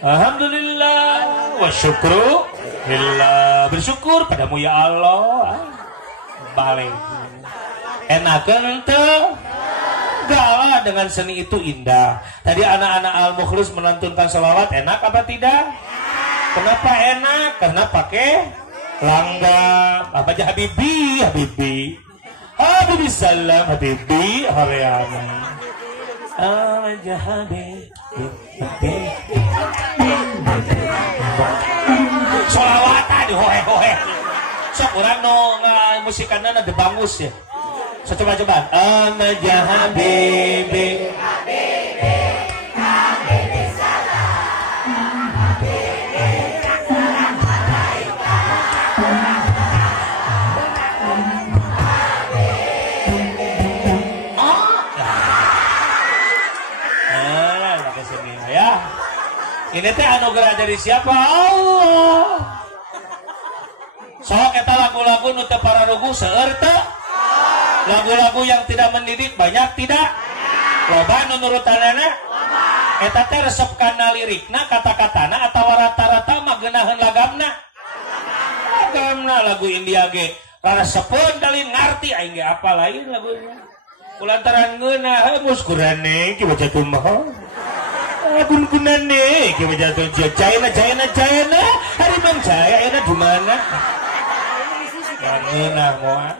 alhamdulillah, wa syukru lillah, bersyukur padamu ya Allah. Balik enakan tuh gala dengan seni itu indah. Tadi anak-anak Al-Mukhlis melantunkan sholawat, enak apa tidak? Kenapa enak? Karena pakai langgam. Apa aja Habibi, Habibi, Habibi salam, Habibi Haryana. Aja Habibi, sholawatan di hohe-hohe. Sok urang no musikanna ada bangus ya. So coba-coba. Aja Habibi, Habibi, Habibi salam, Habibi salam alaika. Ya. Ini teh anugerah dari siapa? Allah. Sok eta lagu-lagu nu teu pararugu seueur teu? Lagu-lagu yang tidak mendidik banyak tidak? Loba nu nurutanana? Loba. Eta teh resep kana lirikna kata-katana atawa rata-rata mah geunaheun lagamna. Lagamna lagu India ge resepun kali ngarti aing ge apa lain lagunya. Kulantaran ngeunah mus kurane ki baca tumbah. Gun-gunane ki baca tuh China hari bang saya enak di mana? Ngeunah moal.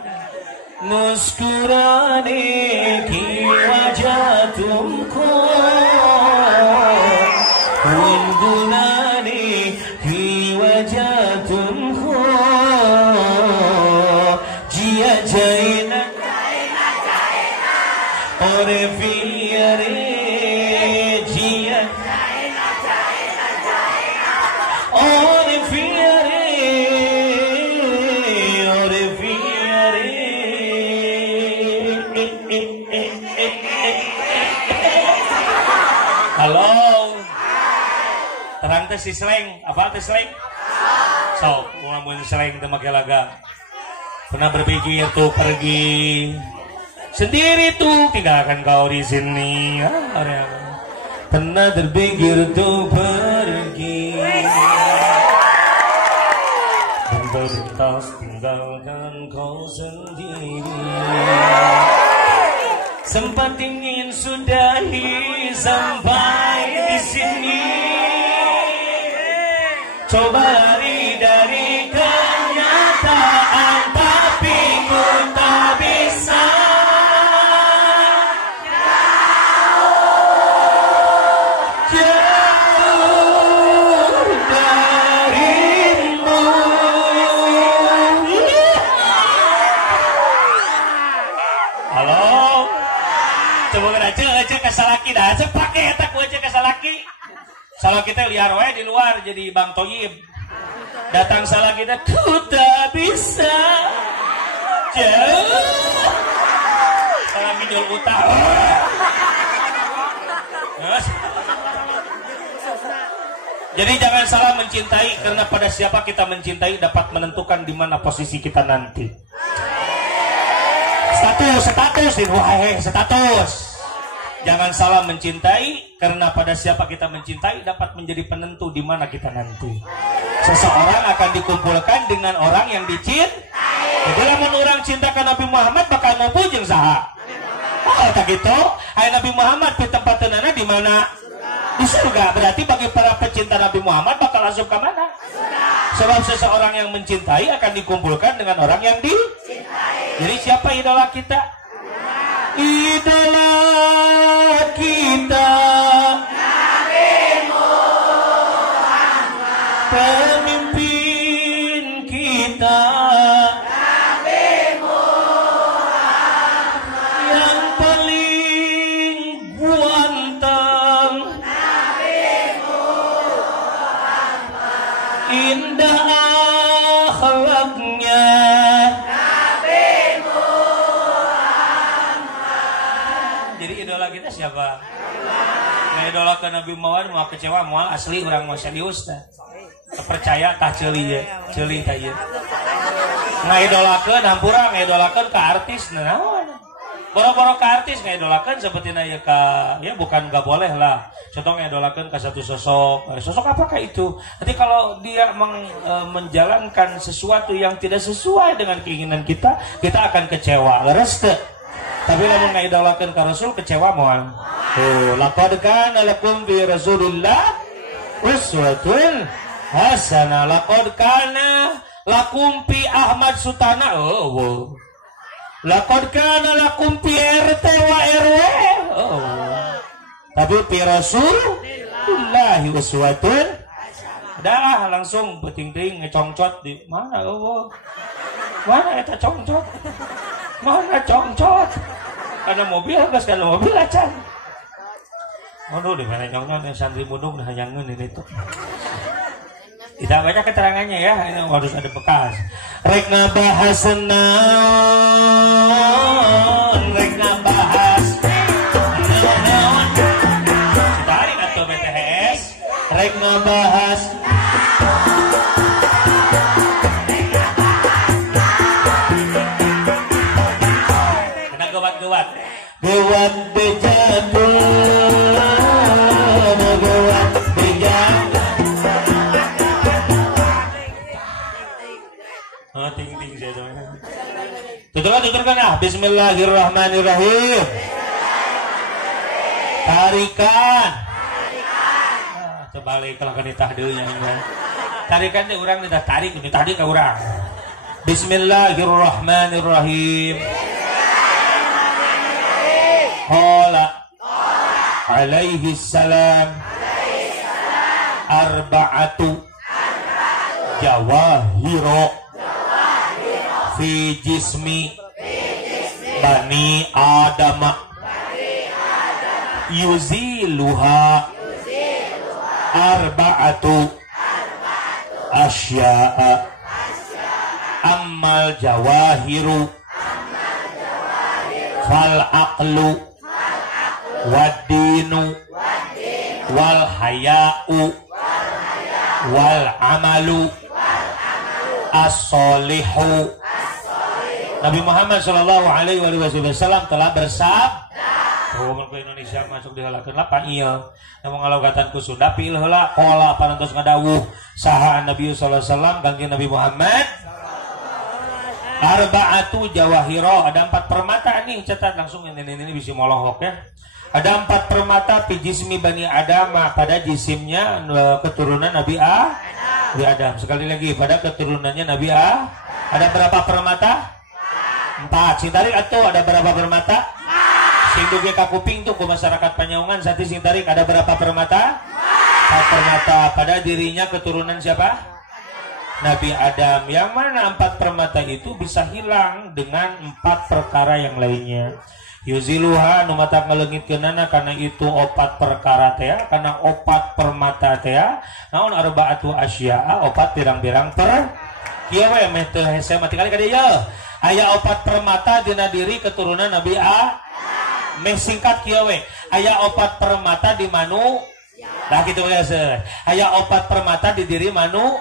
Muskurane ki wajah tumko gun-gunane ki wajah tumko jia jaina ore fiare jia ore fiare halo terang teh si seleng apa teh seleng sok mun seleng teh make laga pernah berpikir tuh pergi sendiri tuh tinggalkan kau di sini pernah terpikir tuh pergi dan bertas tinggalkan kau sendiri sempat ingin sudahi sampai di sini coba lari dari kenyataan tapi ku tak bisa jauh darimu. Halo coba aja kasalaki dah aja pakai tak aja kasalaki salah kita liar wae di luar jadi Bang Toyib datang salah kita ku tak bisa jauh salah minjol utang jadi jangan salah mencintai karena pada siapa kita mencintai dapat menentukan di mana posisi kita nanti. Status. Jangan salah mencintai karena pada siapa kita mencintai dapat menjadi penentu di mana kita nanti. Seseorang akan dikumpulkan dengan orang yang dicintai. Jadi lamun orang cintakan Nabi Muhammad bakal ngumpul jeung saha? Oh, tak gitu. Hai Nabi Muhammad di tempat teunana di mana? Di surga. Berarti bagi para pecinta Nabi Muhammad bakal asup ke mana? Sebab seseorang yang mencintai akan dikumpulkan dengan orang yang dicintai. Jadi siapa idola kita? Idola kita Nabi Muhammad, pemimpin kita Nabi Muhammad, yang paling ganteng Nabi Muhammad, indah akhlaknya kita siapa? Ngidolakeun Nabi Muhammad mau kecewa moal asli urang mau serius tah. Percaya tah ceuli tah ieu. Ngidolakeun hampura ngidolakeun ka artis naon? Boro-boro ka artis ngidolakeun saeueutina ieu ka ya bukan enggak boleh lah. Contoh ngidolakeun ka satu sosok. Sosok apakah itu? Nanti kalau dia menjalankan sesuatu yang tidak sesuai dengan keinginan kita akan kecewa. Leres teu? Tapi lamun ngaidolakeun ka Rasul kecewa moal. Oh, laqad kana lakum fi Rasulillah uswatun hasanah. Laqad kana lakum fi Ahmad Sutana. Oh. Laqad kana lakum fi RT wa RW. Oh. Tapi fi Rasulillah uswatun. Dah langsung beting-ting ngecongcot di mana oh. Mana eta congcot? Mana congcot? Karena mobil geus kana mobil acan. Aduh di mana nyongnya santri mudung dah yangeun ini tuh. Kita baca keterangannya ya, ini harus ada bekas. Rek ngabahas naon, rek ngabahas naon. Tarik atau BTS, rek ngabahas gewat bejatuh tuturkan ah. Bismillahirrahmanirrahim. Tarikan. Coba balik kalau kan ditahdeulnya ini. Tarikan teh urang ditah tarik ini tadi ka urang. Bismillahirrahmanirrahim. Qala alaihi salam arba'atu jawahiro fi jismi bani adama yuziluha arba'atu asya'a ammal jawahiru fal aqlu waddinu wal haya'u wal amalu as-solihu. Nabi Muhammad sallallahu alaihi wasallam telah bersabda, "Mun ke Indonesia masuk dihalakeun lapan ieu." Namun ngalogatan ku Sunda pilih heula qala parantos ngadawuh saha Nabi sallallahu alaihi wasallam kangge Nabi Muhammad arba'atu jawahiro, ada 4 permata nih, catat langsung ini bisa molohok ya. Ada 4 permata fi jismi bani Adam, pada jisimnya keturunan Nabi Adam. Sekali lagi pada keturunannya Nabi ada berapa permata? 4. Sing tarik atuh ada berapa permata? Sing duge ka kuping tuh ku masyarakat Panyaungan sati sing tarik ada berapa permata? 4 permata pada dirinya keturunan siapa? Nabi Adam. Yang mana 4 permata itu bisa hilang dengan 4 perkara yang lainnya. Yuziluha numatak ngelengitkeunana karena itu 4 perkara teh, karena 4 permata teh. Naon arba'atu asya'a 4 pirang-pirang kieu we meh teu hese mati kali ka dieu. Aya 4 permata dina diri keturunan Nabi meh singkat kieu we. Aya 4 permata di manu. Nah gitu ya seueur. Aya 4 permata di diri manu.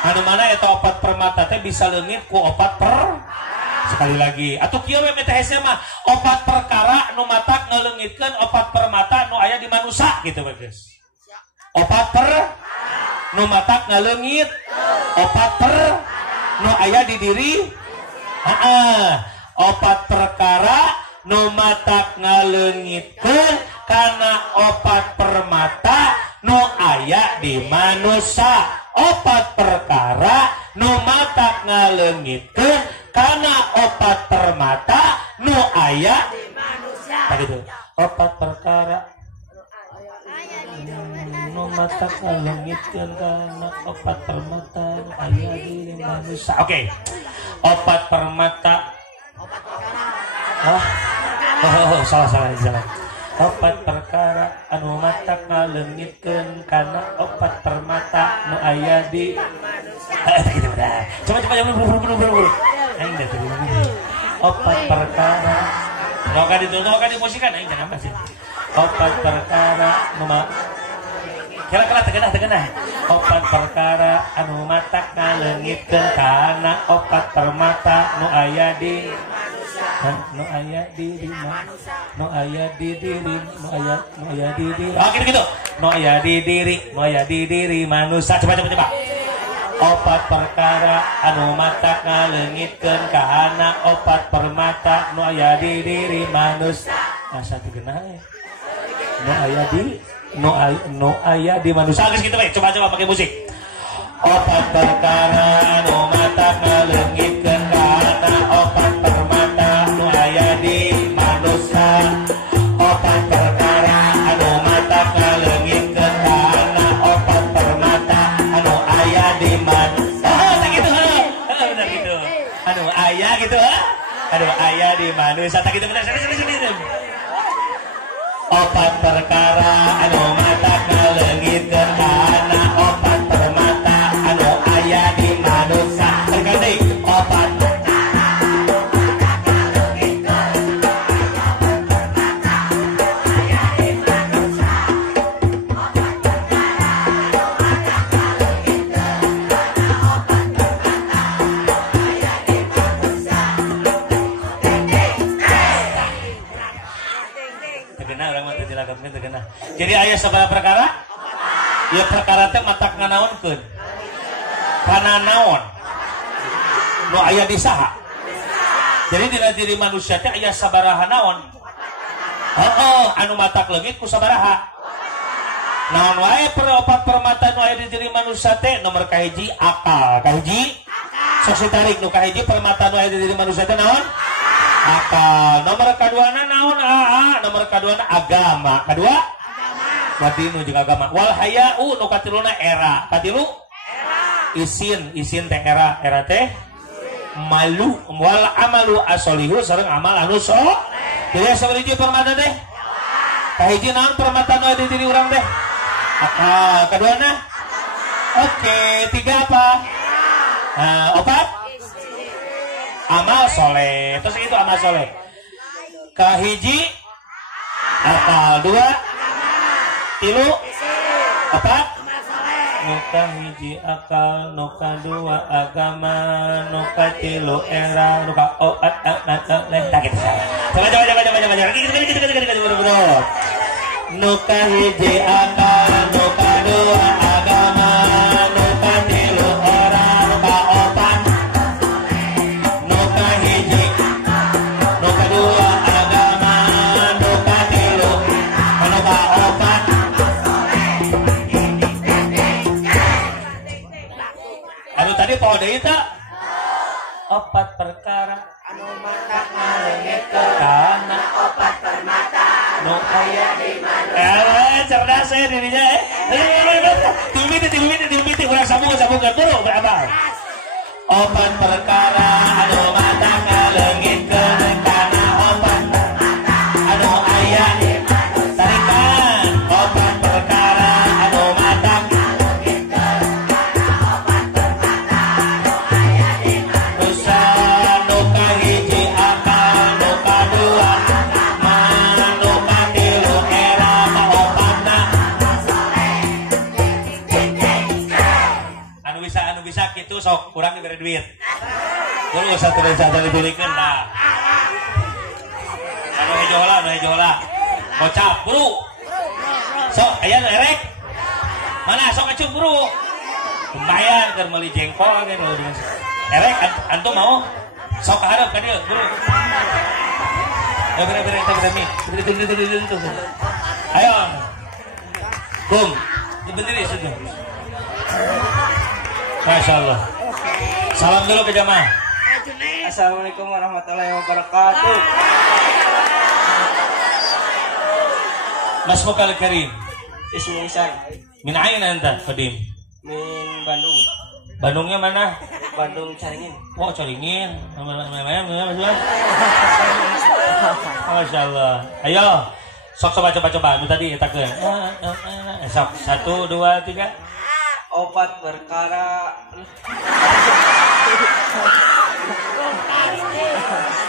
Anu mana eta 4 permata teh bisa leungit ku 4 sekali lagi. Atuh kieu we teh hese mah 4 perkara nu matak ngaleungitkeun 4 permata nu aya di manusia gitu bagus. 4 nu matak ngaleungit 4 nu aya di diri. 4 perkara nu matak ngaleungitkeun kana 4 permata nu aya di manusia. 4 perkara nu matak ngaleungitkeun karena 4 permata nu aya di manusia. Begitu. 4 perkara nu matak ngaleungitkeun karena 4 permata nu aya di manusia. Oke. 4 permata. 4 perkara. Salah. 4 perkara anu matak ngaleungitkeun karena 4 permata nu aya di manusia. Gitu dah. Coba buru. Aing dah tadi. 4 perkara. Noka ditutup di musikan aing jangan apa sih. 4 perkara nu kira-kira tegenah. 4 perkara anu matak ngaleungitkeun kana 4 permata nu aya di nu aya di diri. Nu aya di diri. Oh gitu. Nu aya di diri manusia. Coba. 4 perkara anu matak ngaleungitkeun kana 4 permata nu aya di diri manusia. Asa teu geunah we. Nu aya di manusia. Geus kitu we. Coba pakai musik. 4 perkara anu matak ngaleungitkeun kana 4 permata nu aya di manusia. 4 perkara anu matak ngaleungitkeun kana 4 permata anu aya di manusia. Tak gitu. Benar gitu. Anu aya gitu. Anu aya di manusia. Tak gitu benar. Sini. 4 perkara anu matak ngaleungitkeun kana 4 permata anu aya di manusia. Terkadang 4 jadi aya sabaraha perkara? Ya perkara teh matak nganaonkeun. Kana naon? Nu aya di saha? Jadi dina diri manusia teh aya sabaraha naon? Anu matak leungit ku sabaraha? Naon wae opat permata nu aya di diri manusia teh nomor kahiji akal. Kahiji sok sitarik nu kahiji permata nu aya di diri manusia teh naon? Akal. Nomor kaduana naon? Nomor kaduana agama. Kadua? Berarti nu jeung agama. Wal haya'u nu katiluna era. Katilu? Isin teh era teh malu. Wal amalu asolihu sareng amal anu soleh. Jadi sabariji permata teh? Kahiji naon permata nu aya di diri urang teh? Akal. Kaduana? Oke, tiga apa? Opat? Amal soleh. Terus itu amal soleh. Kahiji akal. Dua tilu opat nuka hiji akal nuka dua agama nuka tilu era nuka opat nuka hiji akal nuka dua agama nuka tilu era nuka opat nuka hiji nuka dua agama nuka tilu nuka opat. Anu tadi poho deui teh opat perkara anu mata ngaleungkeun kana opat permata nu aya di manusia. Cerdas saya dirinya Timiti urang sambungkeun dulu berapa? Opat perkara anu mata ngaleungkeun kana opat permata anu aya di manusia. Tarikan opat perkara anu mata ngaleungkeun kana opat permata anu aya di manusia. Nuka hiji akal nuka dua agama nuka tilu era kaopatna anu bisa kitu sok kurang diberi duit. Kudu satu dibulikeun dah. Anu hejola. Bocap buru. Sok aya nu erek. Mana sok acuh buru. Bayar keur meuli jengkol ge nu erek antum mau? Sok hareup ka dieu buru. Bere. Ayo. Kum, berdiri sudah. Masya Allah. Salam dulu ke jamaah. Assalamualaikum warahmatullahi wabarakatuh. Mas Mukal Karim. Ismi Isan. Min aina anta, Fadim? Min Bandung. Bandungnya mana? Bandung Caringin. Oh, Caringin. Masya Allah. Ayo. Sok coba. Ini tadi etakkeun. Sok 1 2 3. Opat perkara.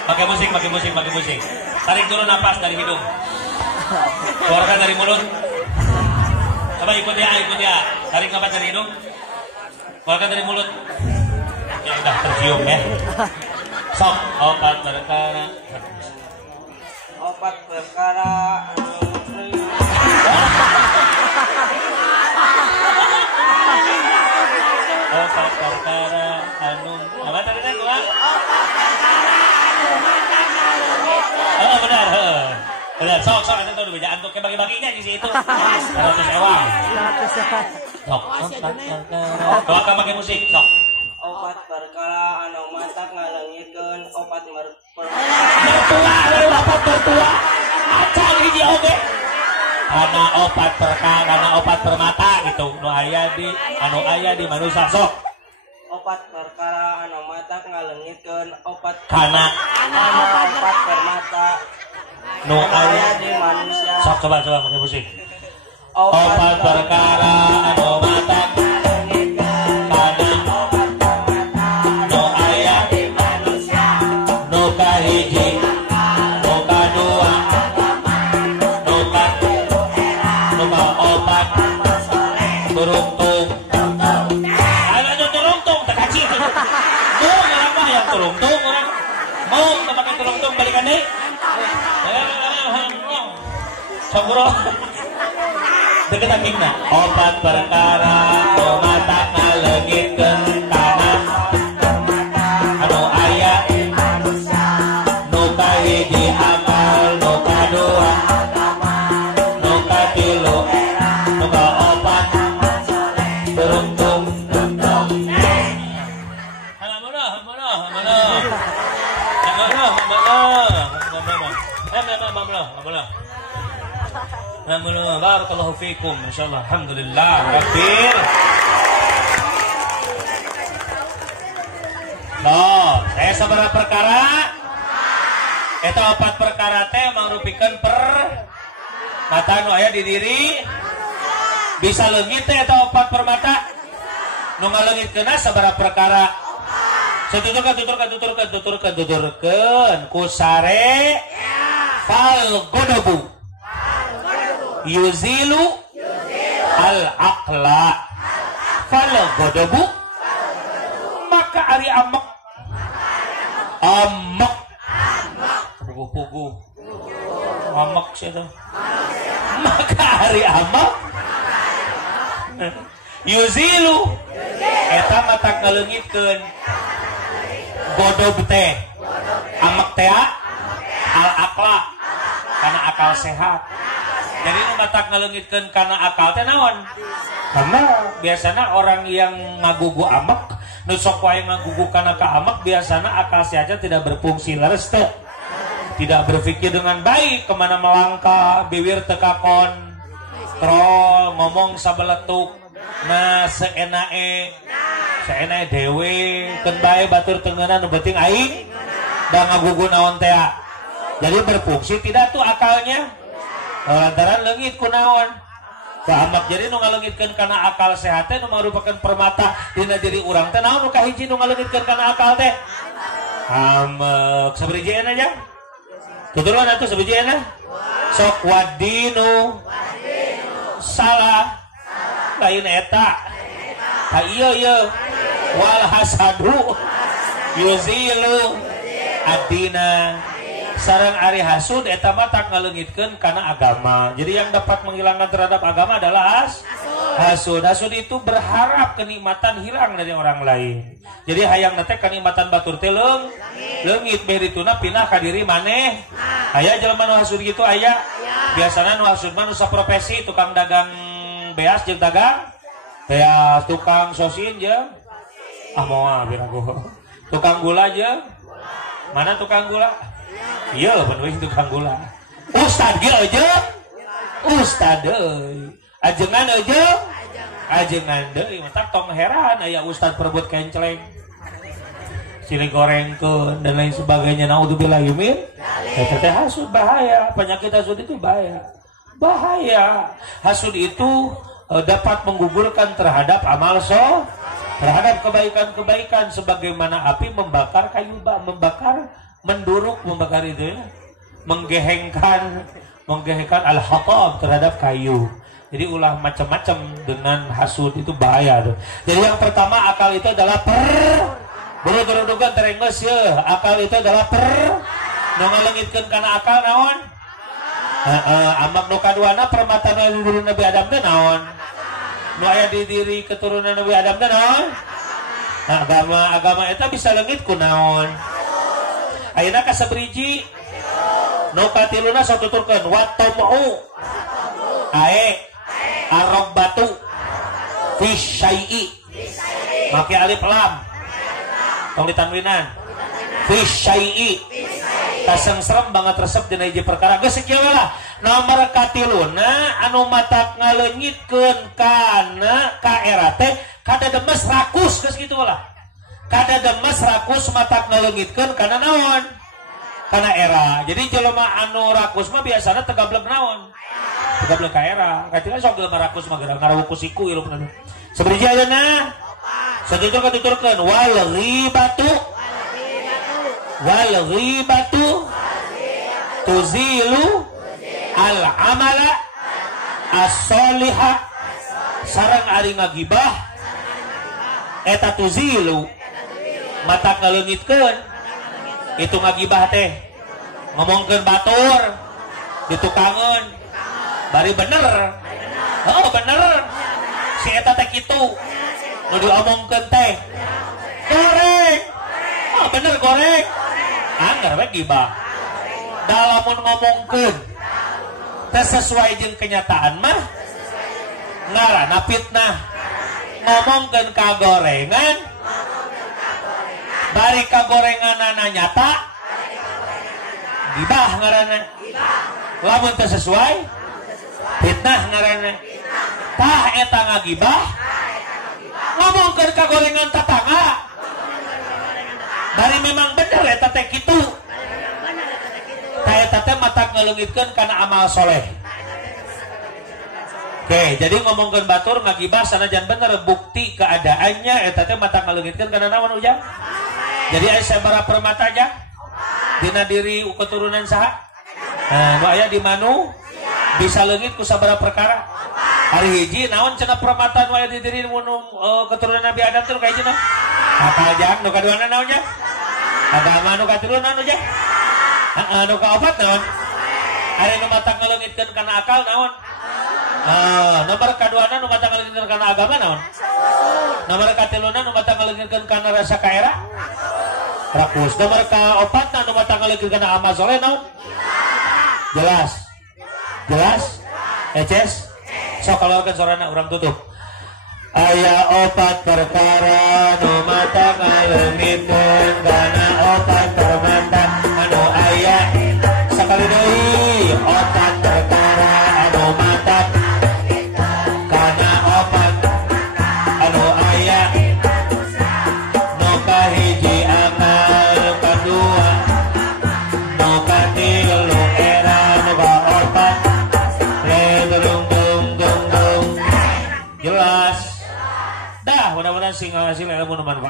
Pakai musik. Tarik dulu napas dari hidung. Keluarkan dari mulut. Coba ikut ya. Tarik napas dari hidung. Keluarkan dari mulut. Ya udah tercium ya. Sok opat perkara. Opat perkara. Opat perkara anu apa tadi gua? Oh benar. Benar, sok itu tuh bejaan tuh bagi-baginya di situ. 100 ewang. Sok. Doakan pakai musik, sok. Opat perkara anu matak ngaleungkeun opat mertua dari bapak mertua. Acan hiji oge. Karena opat perkara, karena opat permata gitu. Anu aya di manusia sok. Opat perkara anu matak ngaleungkeun opat Kana opat permata nu aya di manusia. Sok coba pakai musik. Opat perkara anu matak kana nu aya di manusia. Nu kahiji, nu kadua, nu katilu, nu kaopat turungtung. Ada turungtung terkacil. Mau orang mah yang turungtung orang. Mau pakai turungtung balikan deui. Saburo deket akingna opat perkara nu matak ngaleungkeun kana anu aya di manusia. dum dum dum dum. Barakallahu fikum. Insyaallah. Alhamdulillah rabbil. Saya sabaraha perkara? Eta 4 perkara teh mangrupikeun permata nu aya di diri. Bisa leungit teh eta 4 permata. Nu ngaleungitkeunna sabaraha perkara? Tuturkeun kusare fal godobu yuzilu al aqla fal godobu maka ari amek pugu amek sih tuh maka ari amek yuzilu eta mata ngaleungitkeun godob teh amek teh al aqla karena akal sehat. Jadi nu matak ngaleungitkeun kana akal teh naon? Karena biasanya orang yang ngagugu amek nu sok wae ngagugu kana ka amek biasanya akal sehatnya tidak berfungsi leres teh. Tidak berpikir dengan baik kemana melangkah, bibir teu kontrol, ngomong sabeletuk, nah seenae dewe keun bae batur teungeunna nu penting aing da ngagugu naon teh. Jadi berfungsi tidak tuh akalnya. Lantaran leungit ku naon? Ku amak. Jadi nu ngaleungitkeun kana akal sehat teh nu merupakan permata dina diri urang teh naon nu kahiji nu ngaleungitkeun kana akal teh? Amek. Sabari jeun aja. Tuturuan atuh sabari jeun. Sok wadinu salah lain eta. Ha ieu wal hasadu yuzilu adina sareng ari hasud eta mah tak ngaleungitkeun kana agama. Jadi yang dapat menghilangkan terhadap agama adalah hasud. Hasud itu berharap kenikmatan hilang dari orang lain. Jadi hayang teh kenikmatan batur teh leungit berituna pindah ka diri maneh. Aya jelema nu hasud gitu aya. Biasana nu hasud mah nu saprofesi tukang dagang beas jeung dagang beas, tukang sosin jeung moal birago. Tukang gula jeung mana tukang gula? Iya bener tukang gula. Ustad ge aja. Ustad deui. Ajengan aja. Ajengan deui. Mata tong heran aya ustad perebut kenceleng. Silih gorengkeun dan lain sebagainya. Naudzubillah min. Eta teh hasud bahaya. Penyakit hasud itu bahaya. Bahaya. Hasud itu dapat menggugurkan terhadap amal terhadap kebaikan-kebaikan sebagaimana api membakar kayu membakar menduruk membakar itu ya, menggehengkan al-hatab terhadap kayu. Jadi ulah macam-macam dengan hasud itu bahaya tuh. Jadi yang pertama akal itu adalah buru-buru terenggeus ya. Akal itu adalah nu ngaleungitkeun kana akal naon? Amak nu kaduana permata nu di diri Nabi Adam teh naon? Nu aya di diri keturunan Nabi Adam teh naon? Agama eta bisa leungit ku naon? Ayeuna ka sabriji nu katiluna sok tuturkeun wattamu ae arabbatu fi syai'i make alif lam tong ditanwinan fi syai'i kasengsrem banget resep dina hiji perkara geus kieu lah nomor katiluna anu matak ngaleungitkeun kana ka era teh kada demes rakus geus kitu lah. Kada demes rakus matak ngaleungitkeun kana naon? Kana era. Jadi jelema anu rakus mah biasana tegablek naon? Tegablek ka era. Katina sok jelema rakus mah ngarawuh kusiku ilupna. Sabriji ayeuna Setuturkan wal ghibatu tuzilu al amala as-soliha sareng ari ngagibah eta tuzilu mata ngaleungitkeun itu ngagibah teh ngomongkeun batur ditukangeun bari bener oh bener si eta teh kitu nu diomongkeun teh goreng oh bener goreng anggar we gibah da lamun ngomongkeun teh sesuai jeung kenyataan mah ngaranna fitnah ngomongkeun kagorengan bari kagorenganana nyata gibah ngaranna lamun teu sesuai fitnah ngaranna tah eta ngagibah ngomongkeun kagorengan tatangga bari memang bener eta teh kitu tah eta teh matak ngaleungitkeun kana amal soleh. Oke, jadi ngomongkeun batur ngagibah sanajan bener bukti keadaannya eta teh matak ngaleungitkeun kana naon ujang. Jadi aya sabaraha permata aja dina diri keturunan saha? Nu aya di manu bisa leungit ku sabaraha perkara? Hari hiji naon cenah permata nu aya di diri keturunan Nabi Adam teh kayak cenah? Apa jang nu kaduana naon nya? Agama nu katilu naon ujang? Nu kaopat naon? Ari nu matak ngaleungitkeun kana akal naon? Nomor kaduana nu matak ngaleungitkeun kana agama naon? Nomor katiluna nu matak ngaleungitkeun kana rasa kaera? Rakus. Nomor kaopatna nu matak ngaleungitkeun kana amal soleh naon? Jelas. Jelas? Eces? Sok keluarkan suarana urang tutup. Aya opat perkara nu matak ngaleungitkeun kana opat permata anu aya sakali deui opat perkara anu matak kana opat anu aya nu kahiji akal kadua nu katilu era nu kaopat ledrung dung dung dung jelas dah mudah-mudahan sing ngasil ilmu nu manfaat.